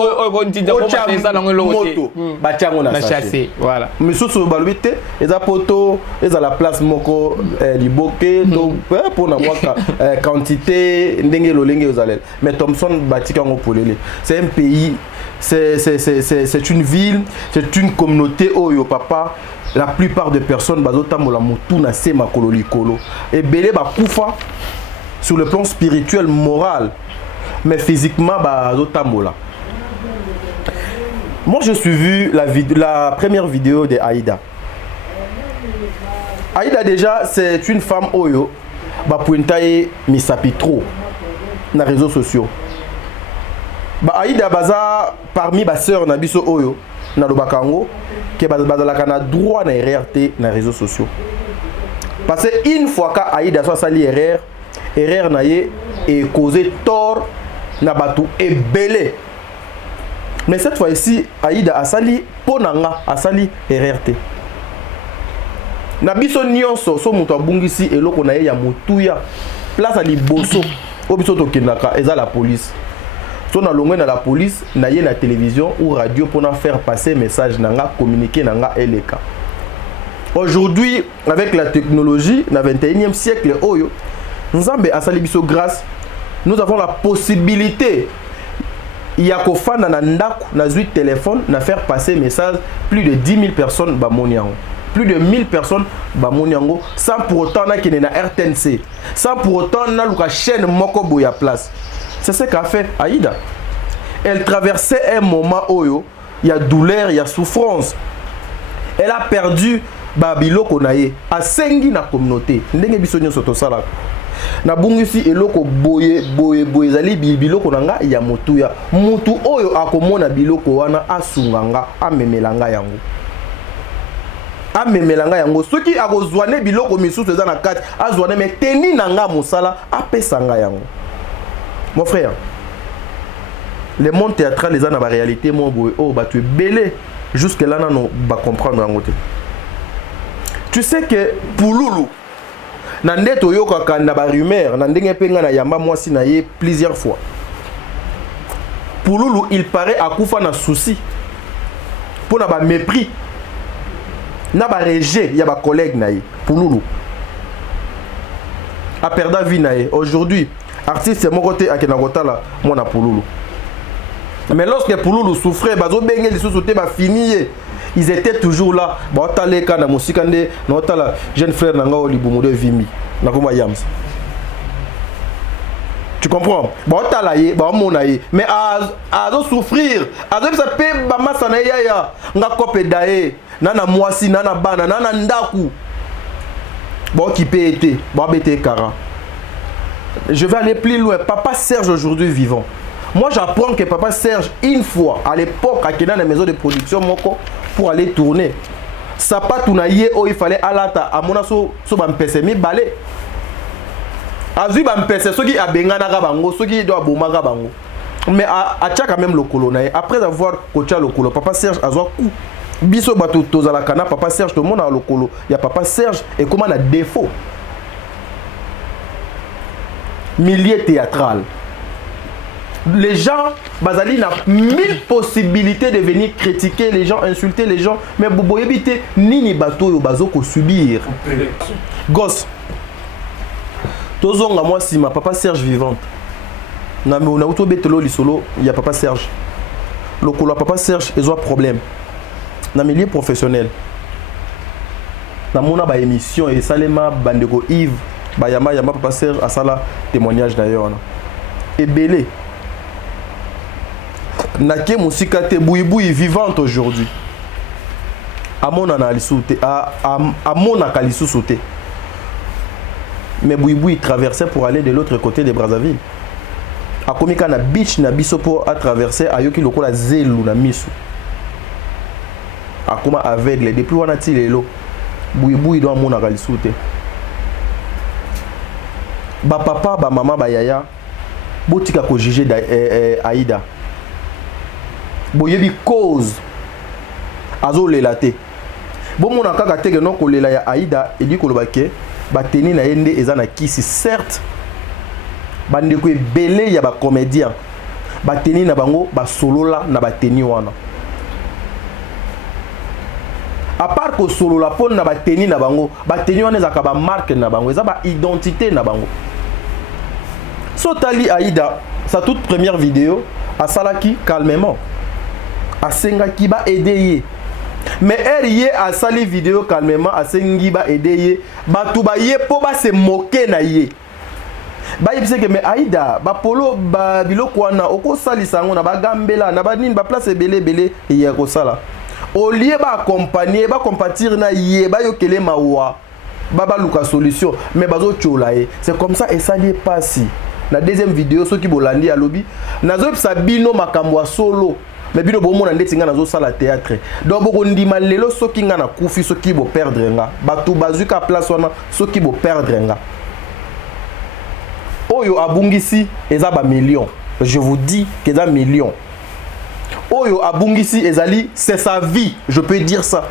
batiango na sachet voilà mais soso balobite eza poto eza la place moko liboke donc pour na mwaka quantité ndenge lolenge ozalel mais Thompson batiki yango polele c'est un pays. C'est une ville, c'est une communauté oyo papa. La plupart des personnes bazotambola mutu na se makolo likolo. Et belé ba kufa sur le plan spirituel, moral, mais physiquement bazotambola. Moi je suis vu la première vidéo de Aïda. Aïda déjà c'est une femme oyo ba pointaye misapi trop na réseaux sociaux. Aïda baza parmi ba sœurs na biso oyo na lobakango ke bazalaka na droit na RRT na réseaux sociaux parce que une fois que Aïda soit sali erreur na ye et causé tort na batu et belé mais cette fois-ci Aïda a sali ponanga a sali RRT na biso nyonso so muto abungisi eloko na ye ya mutuya place ali boso obiso to kinaka eza la police. Si on a longué dans la police, on a la télévision ou radio pour faire passer message, communiquer dans les cas. Aujourd'hui, avec la technologie, dans le 21e siècle, nous avons grâce, nous avons la possibilité, il y a qu'au fan dans un téléphone, de faire passer message plus de 10 000 personnes plus de 1000 personnes sans pour autant qu'il y ait un RTNC, sans pour autant qu'il y ait une chaîne moko boya place. C'est ce qu'a fait Aïda. Elle traversait un moment où il y a douleur, il y a souffrance. Elle a perdu Babiloko naye a sengi na communauté. Ndenge bisonyo soto sala. Na bungisi eloko boye zali biloko nanga ya motuya. Mutu oyo akomona biloko wana asunganga amemelanga yango. Amemelanga yango soki akozwane biloko misusu eza na kati azwane me teni nanga musala apesanga yango. Mon frère, le monde théâtral les a dans la réalité moi oh bah tu es belé jusque là non va comprendre en côté. Tu sais que Pouloulou nande to yoka kana ba rumeur nandenge penga na yamba moi si na ye plusieurs fois. Pouloulou il paraît à kufa na souci pour na ba mépris na ba rejet ya ba collègue na ye Pululu a perdu vie na ye. Aujourd'hui artiste mon côté akena kotala mona Pululu. Mais lorsque Pululu souffrait, bazo bengé les sous-soutés ba fini, ils étaient toujours là. Ba otale ka na musika nde na otala jeune frère nanga Olibumu de Vimi na koma Yams. Tu comprends? Ba otala ye, ba mona ye, mais a souffrir, a ça pe ba masa na ya nga kopé dae, nana mwasi, nana bana, nana ndaku. Ba occupé été, ba bete kara. Je vais aller plus loin. Papa Serge aujourd'hui vivant. Moi j'apprends que Papa Serge une fois à l'époque à dans la maison de production moko pour aller tourner. Ça pas tout naïe oh il fallait alata à mon asso so bampese mi balé. Azu bampese so qui a bengana ka bango so qui doit boma ka bango. Mais à tcha quand même le colo naïe après avoir coaché le colo Papa Serge a zo coup. Biso bato tozala kana Papa Serge tout le monde a le colo. Il y a Papa Serge et comment la défaut. Milieu théâtral. Les gens, Bazali n'a 1000 possibilités de venir critiquer les gens, insulter les gens, mais Bobo éviter ni bateau yo bazo ko subir. Gosse. Tozonga moi si ma Papa Serge vivante. Na me on a auto betelo li solo, il y a Papa Serge. Le colo Papa Serge ils ont problème. Na milieu professionnel. Na mona ba émission et Salema Bandego Yves, ba yama Papa Serge a sala témoignage d'ailleurs. Et belé. Nake musika te bouiboui vivante aujourd'hui. A mon analyse à mon akalisu sauté. Mais bouiboui traversait pour aller de l'autre côté de Brazzaville. A komika na beach na biso pour à traverser ayoki lokola zelu na misu. A koma aveugle depuis wana ti lelo. Bouiboui do mon akalisu te. Ba papa ba maman ba yaya botika ko juger Aïda. Boyebi cause azo lelate bon mon akaka teke non ko lela ya Aïda et dit ko lobake ba teni na yende ezana kisi certes bande ko belé ya ba comédien ba teni na bango ba solola na ba teni wana à part ko solola pon na ba teni wana ezaka ba marque na bango eza ba identité na bango. Sotali Aïda sa toute première vidéo à Salaki calmement a sengaki ba aider. Mais elle y est à sali vidéo calmement à sengi ba aider ba tout ba ye po ba se moquer na ye. Ba yebise que mais Aïda ba polo ba biloko wana oko sali sango na ba gambela na ba nini ba place belé ye ko sala. Au lieu ba accompagner ba compatir na ye ba yokele mawa ba luka solution mais bazo chola ye. C'est comme ça et ça n'est pas si. La deuxième vidéo ceux qui bolandi à lobby nazo sabino makambo solo. Mais bino bo mona ndeti nga nazo sala théâtre donc boko ndima lelo soki nga na kufi soki bo perdre nga batu bazuka place wana soki bo perdre nga oyo abungisi eza ba millions je vous dis que eza millions oyo abungisi ezali c'est sa vie je peux dire ça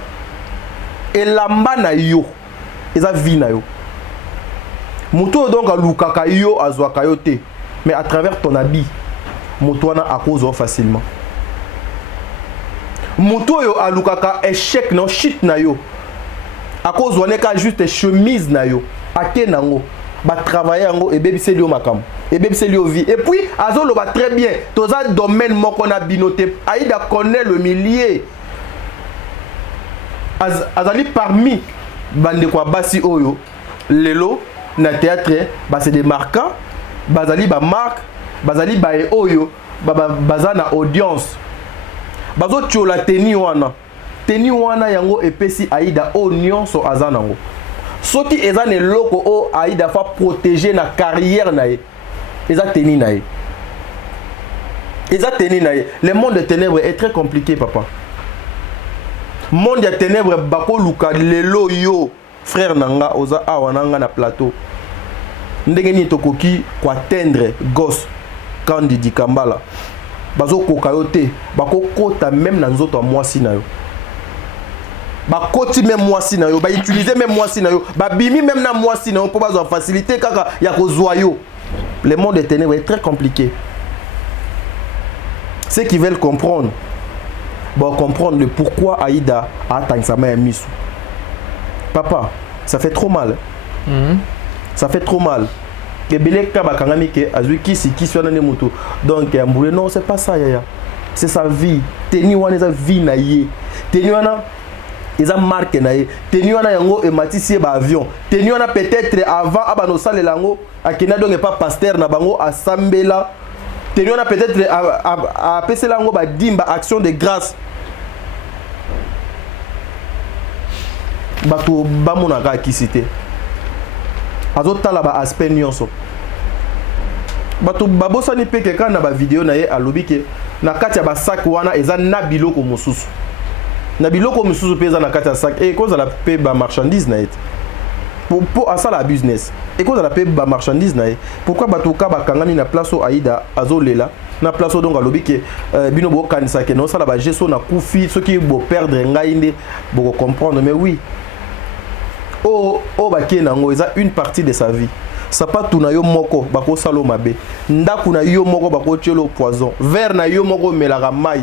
et lamba na yo eza vie na yo muto donc alukaka yo azwaka yo te mais à travers ton habit muto wana akozo facilement. Moto yo alukaka échec non shit na yo. A cause on est ka juste chemise na yo. Ake nango ba travailler ngo et bébé c'est lui makam. Et bébé c'est lui vie. Et puis azolo ba très bien. Toza domaine moko na binoté. Aïda connaît le milieu. Azali parmi bande kwa basi oyo lelo na théâtre ba c'est des marquants. Bazali ba marque, bazali ba oyo bazana audience. Bazo tchola teni wana yango epesi Aïda o nyonso azanango soki eza ne loko o Aïda fa protéger na carrière na ye eza teni na ye le monde des ténèbres est très compliqué papa monde des ténèbres bako luka lelo yo frère nanga oza awa nanga na plateau ndenge ni tokoki ko atteindre gosse Kandidi Kambala bazo kokayote bako kota même na nzoto mwasi na yo bakoti même mwasi na yo ba utiliser même mwasi na yo ba bimi même na mwasi na yo pour bazo faciliter kaka ya kozwa yo. Le monde des ténèbres est très compliqué. Ceux qui veulent comprendre vont comprendre le pourquoi Aïda a atteint sa main misu Papa, ça fait trop mal. Ça fait trop mal. Que belé kaba kangami ke azui kisi wana ne moto. Donc amboulé non, c'est pas ça yaya. C'est sa vie. Teni wana sa vie na ye. Teni wana eza marque na ye. Teni wana yango e matisi ba avion. Teni wana peut-être avant abano sale lango akina donc pas pasteur na bango asambela. Teni wana peut-être a pese lango ba dimba action de grâce. Bato bamona ka kisité. Azotala ba aspect nyonso. Bato babosani peke kana ba vidéo na ye alobi ke na kati ya ba sac wana eza na biloko mosusu. Na biloko mosusu pe eza na kati ya sac et cause la pe ba marchandise na ye. Pour à ça la business. Et cause la pe ba marchandise na ye. Pourquoi bato ka ba kangami na place o Aïda azolela na place o donc alobi ke bino bo kanisa ke no sala ba gesso na kufi ce qui bo perdre ngai inde bo comprendre mais oui. Oh baké nango eza une partie de sa vie. Sapatu na yo moko bako salo mabe. Ndaku na yo moko bako tielo poison. Verre na yo moko melaka mai.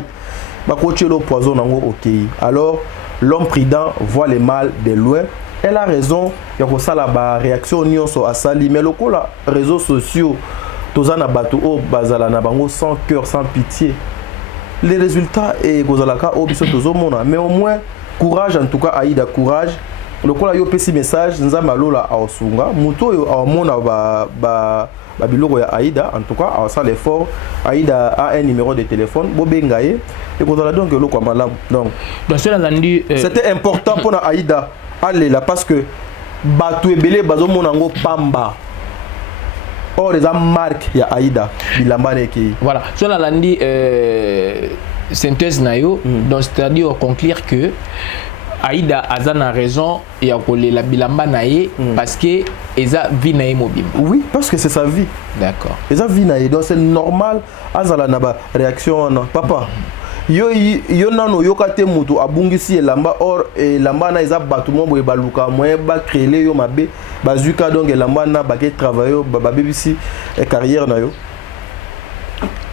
Bako tielo poison nango OK. Alors l'homme prudent voit le mal de loin. Elle a raison. Yako sala ba réaction nyonso asali mais lokola réseaux sociaux tozana bato o bazala na bango sans cœur, sans pitié. Les résultats et kozalaka o biso tozomona mais au moins courage en tout cas Aïda courage. Le kola yo pesi message nzamba lola aosunga muto yo amona ba biloko ya Aïda en tout cas a ça l'effort Aïda a un numéro de téléphone bobengaye et kozala donc le kwa malam donc cela landi c'était important pour Aïda aller là parce que batu ebele bazomona ngo pamba or les marque ya Aïda bilamba neki voilà cela landi synthèse nayo donc c'est-à-dire conclure que Aïda a raison et a collé la bilamba naé parce que eza vie naé mobile. Oui, parce que c'est sa vie. D'accord. Eza vie naé donc c'est normal azala na ba réaction na papa. Yo nano yo kate mutu abungisi elamba or elamba na eza batu mo boye baluka moyen ba créer yo mabe bazuka donc elamba na ba ke travailler ba bebisi et carrière na yo.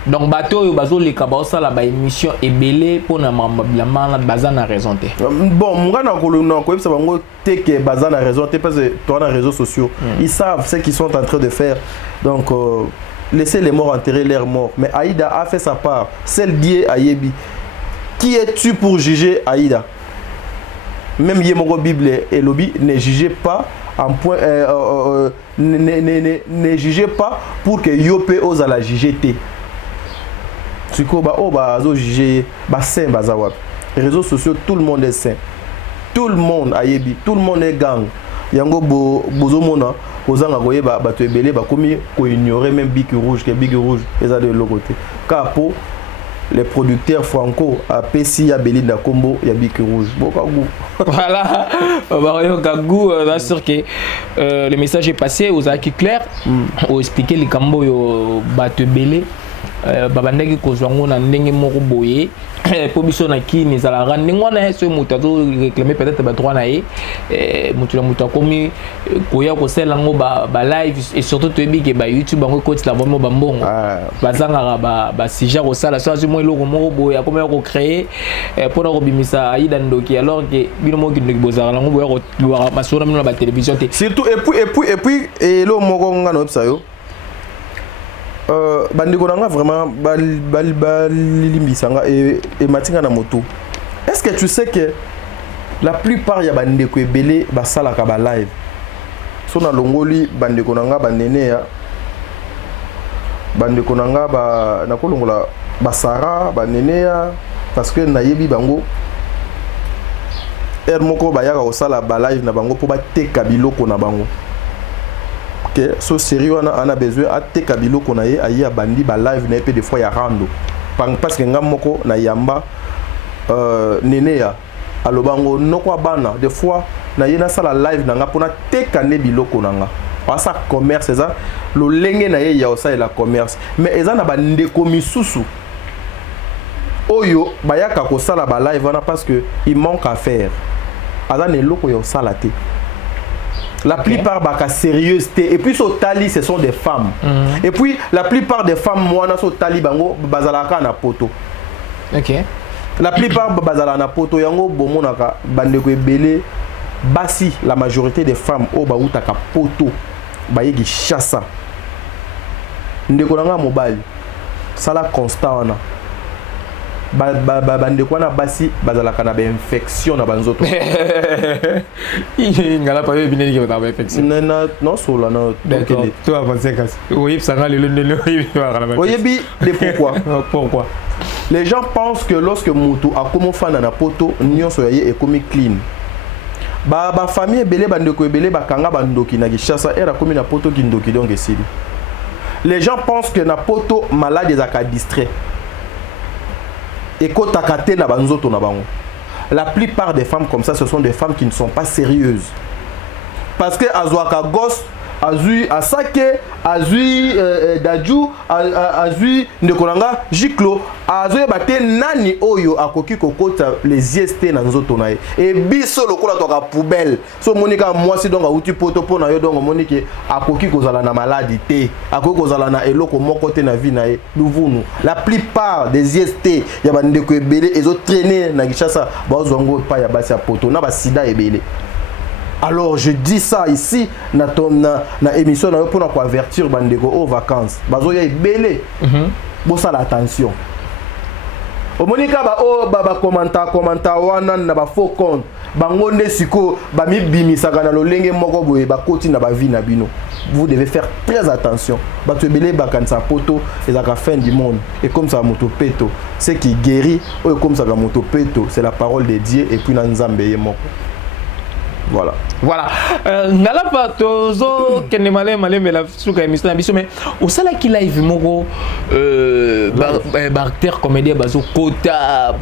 Donc bateau yo bazo le kabausa la ba émission ebelé pour na mamba na bazana raison té. Bon ngana kolona ko yebisa bango té que bazana raison té parce que toi na réseaux sociaux ils savent ce qu'ils sont en train de faire. Donc laissez les morts enterrer leurs morts. Mais Aïda a fait sa part. Celle d'Ié Ayebi. Qui es-tu pour juger Aïda? Même Yemoro Bible et Lobby ne jugez pas en point ne jugez pas pour que Yopé ose à la juger té. Tu sais bah juger bah saint bazawab. Les réseaux sociaux tout le monde est saint. Tout le monde Ayebi, tout le monde est gang. Yango bozomona ozanga koyeba bato ebele ba komi ko ignorer même Big Rouge que Big Rouge eza de l'autre côté. Capo les producteurs franco à Pessi ya Belinda Combo ya Big Rouge. Bokagu. Voilà. Bario Gagou là sûr que le message est passé aux acquis clairs ou expliquer les cambo yo bato ebele babandaki kozwango na ndenge moko boye po biso na kini ezala ndenge wana so moto azo réclamer peut-être ba droit na ye moto la moto akomi koya kosala ngo ba live et surtout toyebi ke ba YouTube bango koti la vraiment bambongo bazanga ba sujet kosala so azo mo eloko moko boye akomi ko créer pour na kobimisa Aïda Ndoki alors que bino mo ki bozala ngo boya ko masura mino ba télévision te surtout et puis lo moko ngana websa yo bandeko nanga vraiment balimbisanga et matinga na moto. Est-ce que tu sais que la plupart ya bandeko ebele basalaka ba live so na longoli bandeko nanga banene ya bandeko nanga ba na kolongola basara banene ya parce que nayebi bango moko bayaka osala ba live na bango po bateka biloko na bango. Que so sérieux on a besoin à te kabilo qu'on a aïe bandi ba live na peu des fois ya rando parce que ngam moko na yamba nene ya alobango noko bana des fois na yena sala live na ngapona te kané biloko nanga ça commerce ça lo lenge na ye ya osa la commerce mais eza na bandeko misusu oyo bayaka ko sala ba live wana parce que il manque à faire azana eloko yo sala te. La plupart baka sérieuses et puis so tali ce sont des femmes. Et puis la plupart des femmes moi na so tali bango bazalaka na poto. OK. La plupart bazala na poto yango bomonaka bandeko ebele basi la majorité des femmes au bautaka poto bayegi chassa ndeko nanga mobali sala constat wana bandeko wana basi bazalaka na infection na banzoto ngala pa bine ke ba infection non sola na donc toi avancer kasi oui ça va le oyebi de pourquoi les gens pensent que lorsque mutu akomo fana na poto nyonso yaye ekomi clean ba famille belé bandeko belé bakanga bandoki na Kinshasa era komi na poto kindoki donc esili. Les gens pensent que na poto malade ezaka distrait. Et kotakate na banzoto na bango. La plupart des femmes comme ça, ce sont des femmes qui ne sont pas sérieuses. Parce que azwaka gosse, azui asake, azui daju, azui ndekolanga jiklo, azui bate nani oyo akoki kokota les IST na nzoto na ye. Et biso lokola toka poubelle. So monika mwasi donc auti poto po na yo donc monike akoki kozala na maladie te, akoki kozala na eloko moko te na vie na ye. Luvunu. La plupart des IST ya bandeko ebele ezo traîner na Kinshasa bazongo pa ya basi ya poto na ba sida ebele. Alors je dis ça ici na émission pour avertir bandeko aux vacances. Bazo ya ebele. Bon ça l'attention. Au monika ba commenta wana na ba faux compte. Bango nde siko ba mi bimisaka na lolenge moko boye ba koti na ba vie na bino. Vous devez faire très attention. Ba tu ebele ba kansa poto ezaka fin du monde et comme ça moto peto. Ce qui guérit ou comme ça moto peto, c'est la parole de Dieu et puis na nzambe ye moko. Voilà. Voilà. Ngala pa tozo kende malé mais la suka émission na biso mais au sala ki live moko barter comédien bazo kota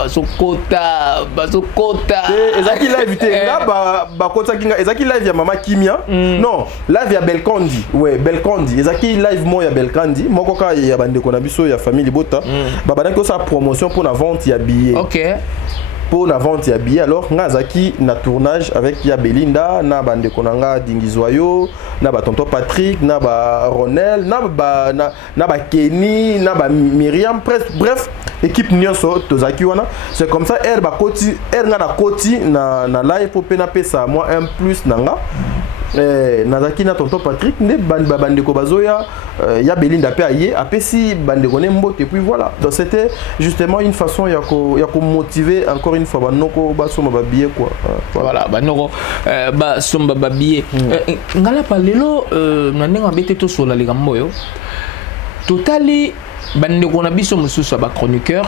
ezaki live te nga ba kota kinga ezaki live ya mama Kimia non live ya Belkondi ouais Belkondi ezaki live mo ya Belkondi moko ka ya bandeko na biso ya famille Bota ba banaki sa promotion pour la vente ya billets. OK. Pour la vente ya billet alors ngazaki na tournage avec ya Belinda na bande konanga Dingizwayo na ba tonton Patrick na ba Ronel na ba Kenny na ba Myriam bref équipe nyonso tozaki wana c'est comme ça elle ba koti elle na koti na live pour pena pesa moi un plus nanga nazaki na tonton Patrick ne bandeko bazoya ya Belinda pe aye apesi bandeko ne mbote et puis voilà donc c'était justement une façon ya ko motiver encore une fois banoko basoma ba billet quoi voilà banoko basoma ba billet ngala pa lelo na ndenga bete to sola le gamboyo totali bandeko na biso mususu ba chroniqueur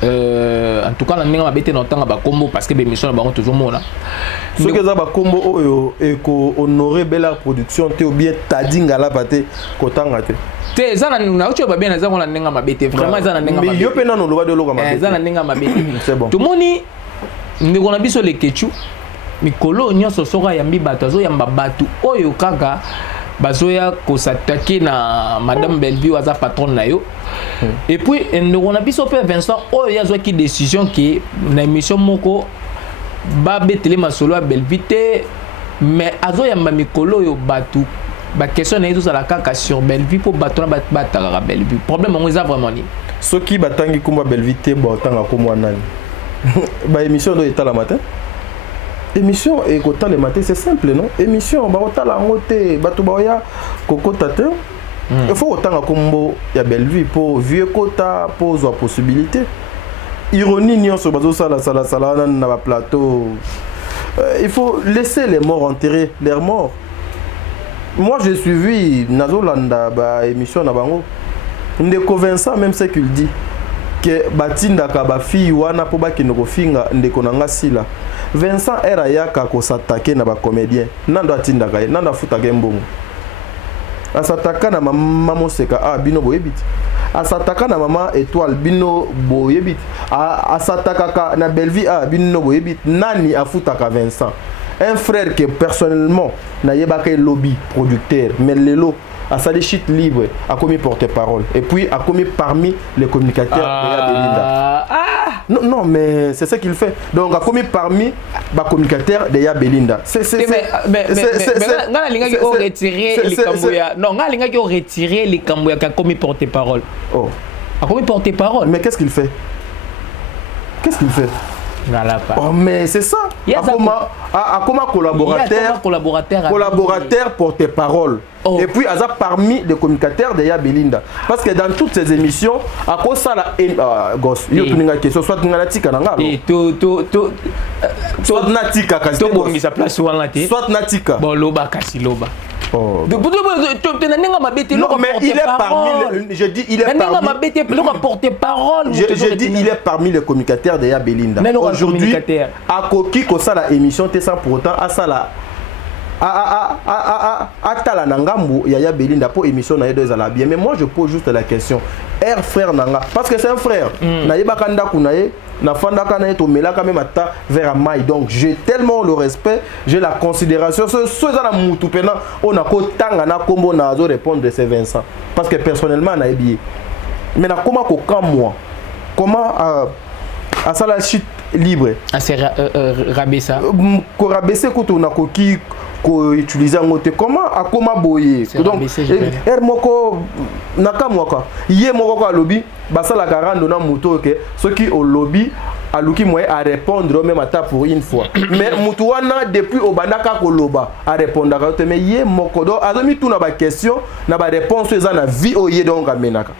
en tout cas la ndenga bete na tanga ba combo parce que be mission na bango toujours mona ce que ça ba combo oyo et ko honorer bela production te ou bien tadinga la pate ko tanga te te zana na ucho ba bien na zango na ndenga mabete vraiment zana ndenga mabete mais yo pe na no loba de loka mabete zana ndenga mabete c'est bon tout moni ndeko na biso le kechu mikolo nyonso soka yambi bato azo yamba batu oyo kaka bazoya ko s'attaquer na madame Bellevue aza patronne na yo et puis ndeko na biso pe Vincent oyo yazwa ki décision ki na émission moko ba betele masolo ya Bellevue te mais azo yamba mikolo yo batu ba question na tout la kaka sur Bellevue pour bato na bataka Bellevue problème on eza vraiment ni soki batangi kumba Bellevue te bo tanga komwa nani ba émission do eta la matin émission et kota le matin c'est simple non émission ba kota la ngote bato ba ya kokota te il faut autant kombo ya Bellevue pour vieux kota pose la possibilité ironie nyonso bazo sala na ba plateau il faut laisser les morts enterrer leurs morts. Moi j'ai suivi Nazolanda ba émission na bango ndeko Vincent même ce qu'il dit que batinda ka ba fille wana po ba kinoko finga ndeko nanga sila Vincent era yaka ko s'attaquer na ba comédien nando atinda ka nando afuta kembongo asataka na mama Moseka bino boyebiti asataka na mama Étoile bino boyebiti asataka na Bellevue bino boyebiti nani afutaka Vincent un frère que personnellement na yebaka lobby producteur mais lelo a sali shit libre a commis porte-parole et puis a commis parmi les communicateurs de Belinda. Non mais c'est ça qu'il fait. Donc a commis parmi les communicateurs de Belinda. Mais ngala linga ki o retirer les Kambuya. Non, ngala linga ki o retirer les Kambuya qui a commis porte-parole. Oh. A commis porte-parole. Mais qu'est-ce qu'il fait? Qu'est-ce qu'il fait? Oh, mais c'est ça. Comment collaborateur porte-parole. Et puis, parmi les communicateurs de Belinda. Parce que dans toutes ces émissions, à cause ça, gosse, il y a une question, soit tu as natika, soit natika, soit natika. Bon, loba, kasi loba. Oh, non, mais il est parmi les, je dis il est parmi je dis il est parmi les communicateurs de Belinda. Aujourd'hui, à Koki kosa la émission t'es sans pour autant à ça la à tala nangambu ya Belinda pour émission na deux ala bien. Mais moi je pose juste la question, er frère nanga parce que c'est un frère na yeba kanda kunaye na fanda kana to melaka même ata vers Mai. Donc j'ai tellement le respect, j'ai la considération ce za na mutu pena on a ko tanga na kombo na zo répondre de ces Vincent parce que personnellement na ebié mais na comment ko quand moi comment à ça la chute libre à se rabaisser ko rabaisser ko to na ko ki ko utiliser ngote comment à comment boyer donc er moko nakamwaka yé moko ko lobby basala garando na muto ke ceux qui au lobby aluki moyen à répondre même à pour une fois mais mutu wana depuis obandaka ko loba à répondre mais yé moko do azomi tout na ba question na ba réponse eza na vie oyé donc amenaka.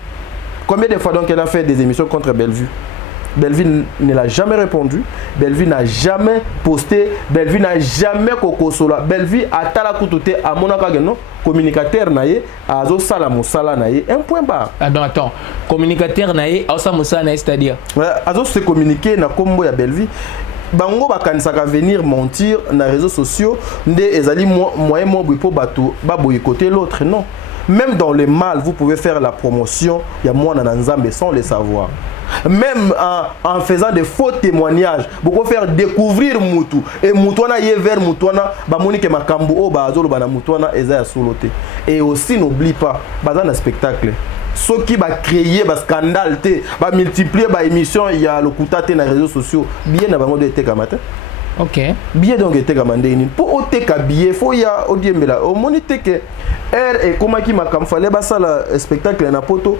Combien de fois donc elle a fait des émissions contre Bellevue? Bellevue ne l'a jamais répondu, Bellevue n'a jamais posté, Bellevue n'a jamais kokosola. Bellevue a tala kutote à monaka geno communicateur naie azo sala musala naie un point barre. Attends, communicateur naie azo musala naie c'est-à-dire azo se communiquer na kombo ya Bellevue. Bango bakanisaka venir mentir na réseaux sociaux nde ezali moyen mo pour bato ba boycotter l'autre non. Même dans le mal, vous pouvez faire la promotion ya mwana na nzambe sans le savoir. Même en faisant des faux témoignages, vous pouvez faire découvrir Moutou. Et Moutouana yé vers Moutouana, Bamoni ke makambu o bazolo bana Moutouana eza soloté. Et aussi n'oublie pas, bazan un spectacle. Ceux qui va créer un scandale, va multiplier ba émission, il y a le koutate dans les réseaux sociaux. Bien na bango de te kamata. OK. Bien donc était commandé pour ote ka billet, faut ya odiembela. Au monite que et comment qui m'a comme fallait ba ça le spectacle na poto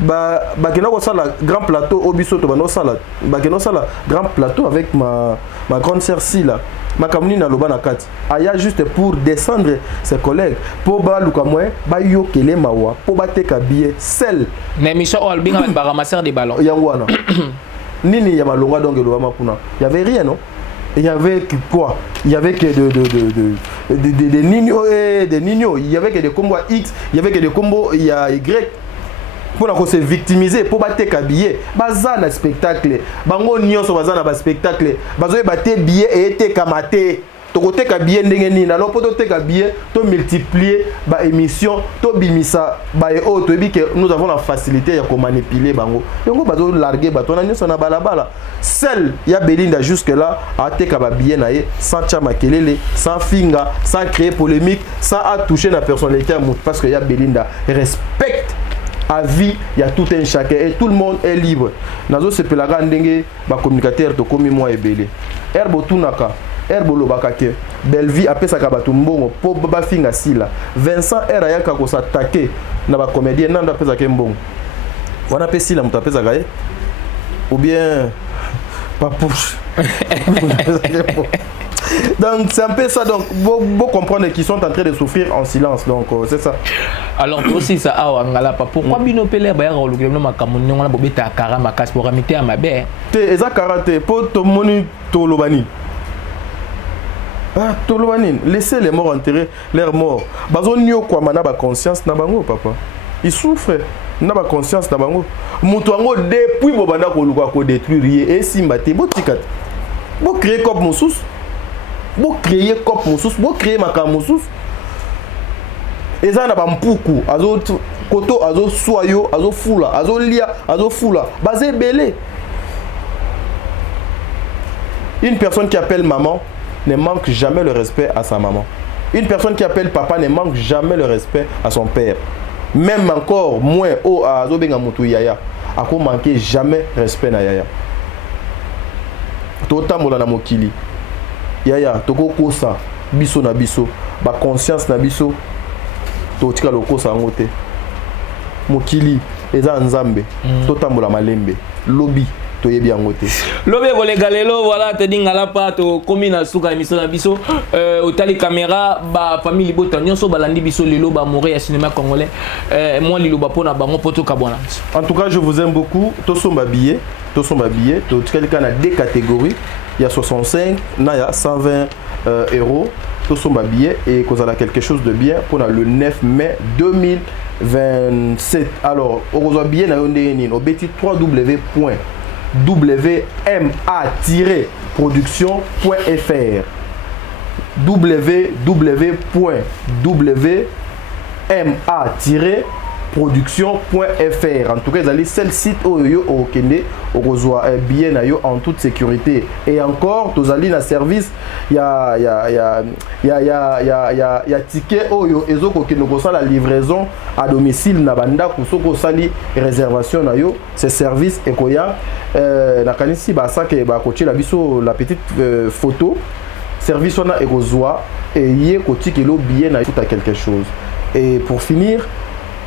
ba kena ko ça la grand plateau obisoto ba no sala ba kena ça la grand plateau avec ma grande sœur Sila ma kamuni na loba na kati aya juste pour descendre ses collègues pour ba luka moi ba yokele mawa pour ba te ka billet seul na émission albinga ba ramasser des ballons yangwana nini ya malonga donc loba makuna il y avait rien non. Il y avait quoi? Il y avait que des Nino et des Nino. Il y avait que des combos X. Il y avait que des combos il y a Y. Pour se victimiser, pour battre billet. Bazana spectacle. Bango nyon so bazana ba spectacle. Bazoe battre billet et te kamate. To côté ka billet ndengeni na lopo to te ka billet to multiplier ba émission to bimisa ba e auto bi que nous avons la facilité ya ko manipuler bango. Yango bazo larguer bato na nyon na balabala. Seul ya Belinda jusque là a te ka ba billet na ye sans chama kelele, sans finga, sans créer polémique, sans toucher la personnalité parce que ya Belinda respecte à vie, il y a tout un chacun et tout le monde est libre. Nazo se pelaga ndenge ba communicateur to komi moi ebele. Herbo tunaka Herbo lobakake Bellevue apesaka bato mbongo po ba finga sila. Vincent era yaka ko s'attaquer na ba comédien nanda apesaka mbongo. Wana pesila mutu apesaka ye ou bien pas push. Donc c'est un peu ça, donc vous comprenez qu'ils sont en train de souffrir en silence, donc c'est ça. Alors aussi ça pourquoi bino pele ba yaro lugelo makamunyo na bobeta karama kasi pour amité à mabe te eza karate pour to moni to lobani ah to lobani laissez les morts enterrer leurs morts bazo nyo kwa mana ba conscience na bango papa ils souffrent na ba conscience na bango mutu ango depuis bobanda ko luka ko détruire et simba te botikata bo créer comme mosus bo créer cop mosus bo créer makamosus eza na bampuku azo koto azo soyo azo fula azo lia azo fula basé belé. Une personne qui appelle maman ne manque jamais le respect à sa maman. Une personne qui appelle papa ne manque jamais le respect à son père. Même encore moins au azo benga mutu yaya ako manquer jamais respect na yaya. Tota mola na mokili yaya toko kosa biso na biso ba conscience na biso totika lokosa yango te mokili eza nzambe totambola malembe lobi toyebi yango te. Lobe kolega lelo voilà te dingala pa to komina suka émission na biso otali caméra ba famille Libota nyonso balandi biso lelo ba mourir ya cinéma congolais moi liloba pona bango poto kabwana. En tout cas, je vous aime beaucoup. Tosomba billet, to quelqu'un a deux catégories, il y a 65, il y a 120 euros. Tosomba billet et qu'on a quelque chose de bien pour le 9 mai 2027. Alors, au revoir billet na yonde au beti www.wma-production.fr www.ma-production.fr. En tout cas, vous allez celle site au Kende au bien en toute sécurité. Et encore, vous allez dans service, il y a ticket au la livraison à domicile na banda kusoko sali réservation na yo c'est service et koya na kanisi ba ça que ba coacher la biso la petite photo service on a ekozwa et yé koti kelo billet na tout à quelque chose. Et pour finir,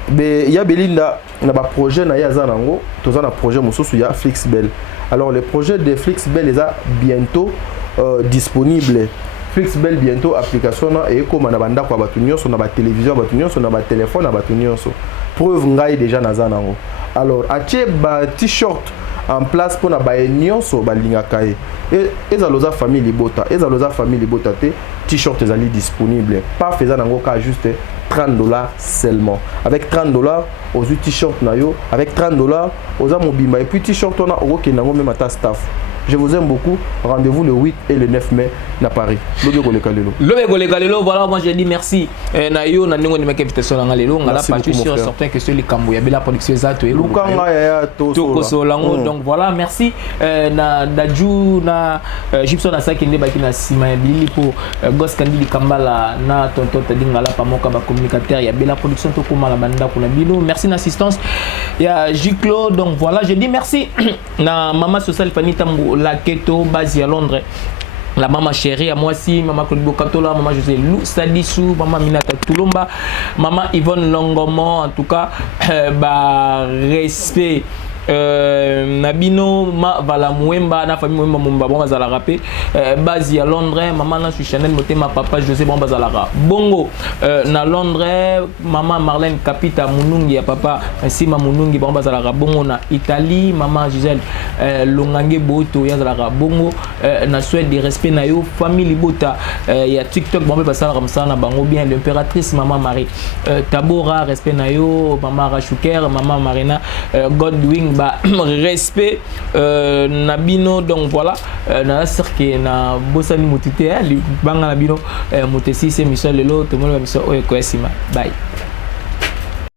il y a Belinda, on a un projet na yazanango, tous un projet mususu ya Flixbel. Alors le projet de Flixbel est bientôt disponible. Flixbel bientôt application et comme on a banda kwa batu nyonso na ba télévision batu nyonso na ba téléphone na batu nyonso. Preuve ngai déjà na zanango. Alors ache ba t-shirt en place pour na ba nyonso ba lingaka et ezaloza famille Libota te t-shirt ezali disponible pas faisant nango ka juste $30 seulement. Avec $30 aux t-shirt nayo, avec $30 aux mobimba et puis t-shirt on a au kenango même à ta staff. Je vous aime beaucoup. Rendez-vous le 8 et le 9 mai à Paris. Lobe Golekalelo, voilà, moi j'ai dit merci. Nayo, na ningo ni meke invitation na ngalelo, ngala pas sûr certain que celui kambo ya bela production zato et Lukanga ya to solango. Donc voilà, merci. Na daju na Gibson na sa kinde baki na sima ya bili pour Gos Kandili Kambala na tonto tadi ngala pa moka ba communicateur ya bela production to kuma la banda kuna bino. Merci l'assistance. Ya Jiclo. Donc voilà, j'ai dit merci na maman social Fanny Tambo la Keto base à Londres. La maman chérie à moi aussi, maman Claude Bokatola, maman José Lou Sadissou, maman Minata Toulomba, maman Yvonne Longomont, en tout cas, respect. Nabino ma vala muemba na famille muemba mumba bon bazala rapé base à Londres maman na sur Chanel motema papa José bon bazala bongo na Londres maman Marlène Kapita Munungi ya papa Sima Munungi bon bazala bongo na Italie maman Gisèle Longange Boto ya zala bongo na Suède de respect na yo famille Libota ya TikTok bon bazala ramsana bango bien l'impératrice maman Marie Tabora respect na yo maman Rachuker maman Marina Godwin respect nabino donc voilà na cirque na bosani mutite li banga nabino mutesi c'est Michel lelo to mo mission o ko esima bye.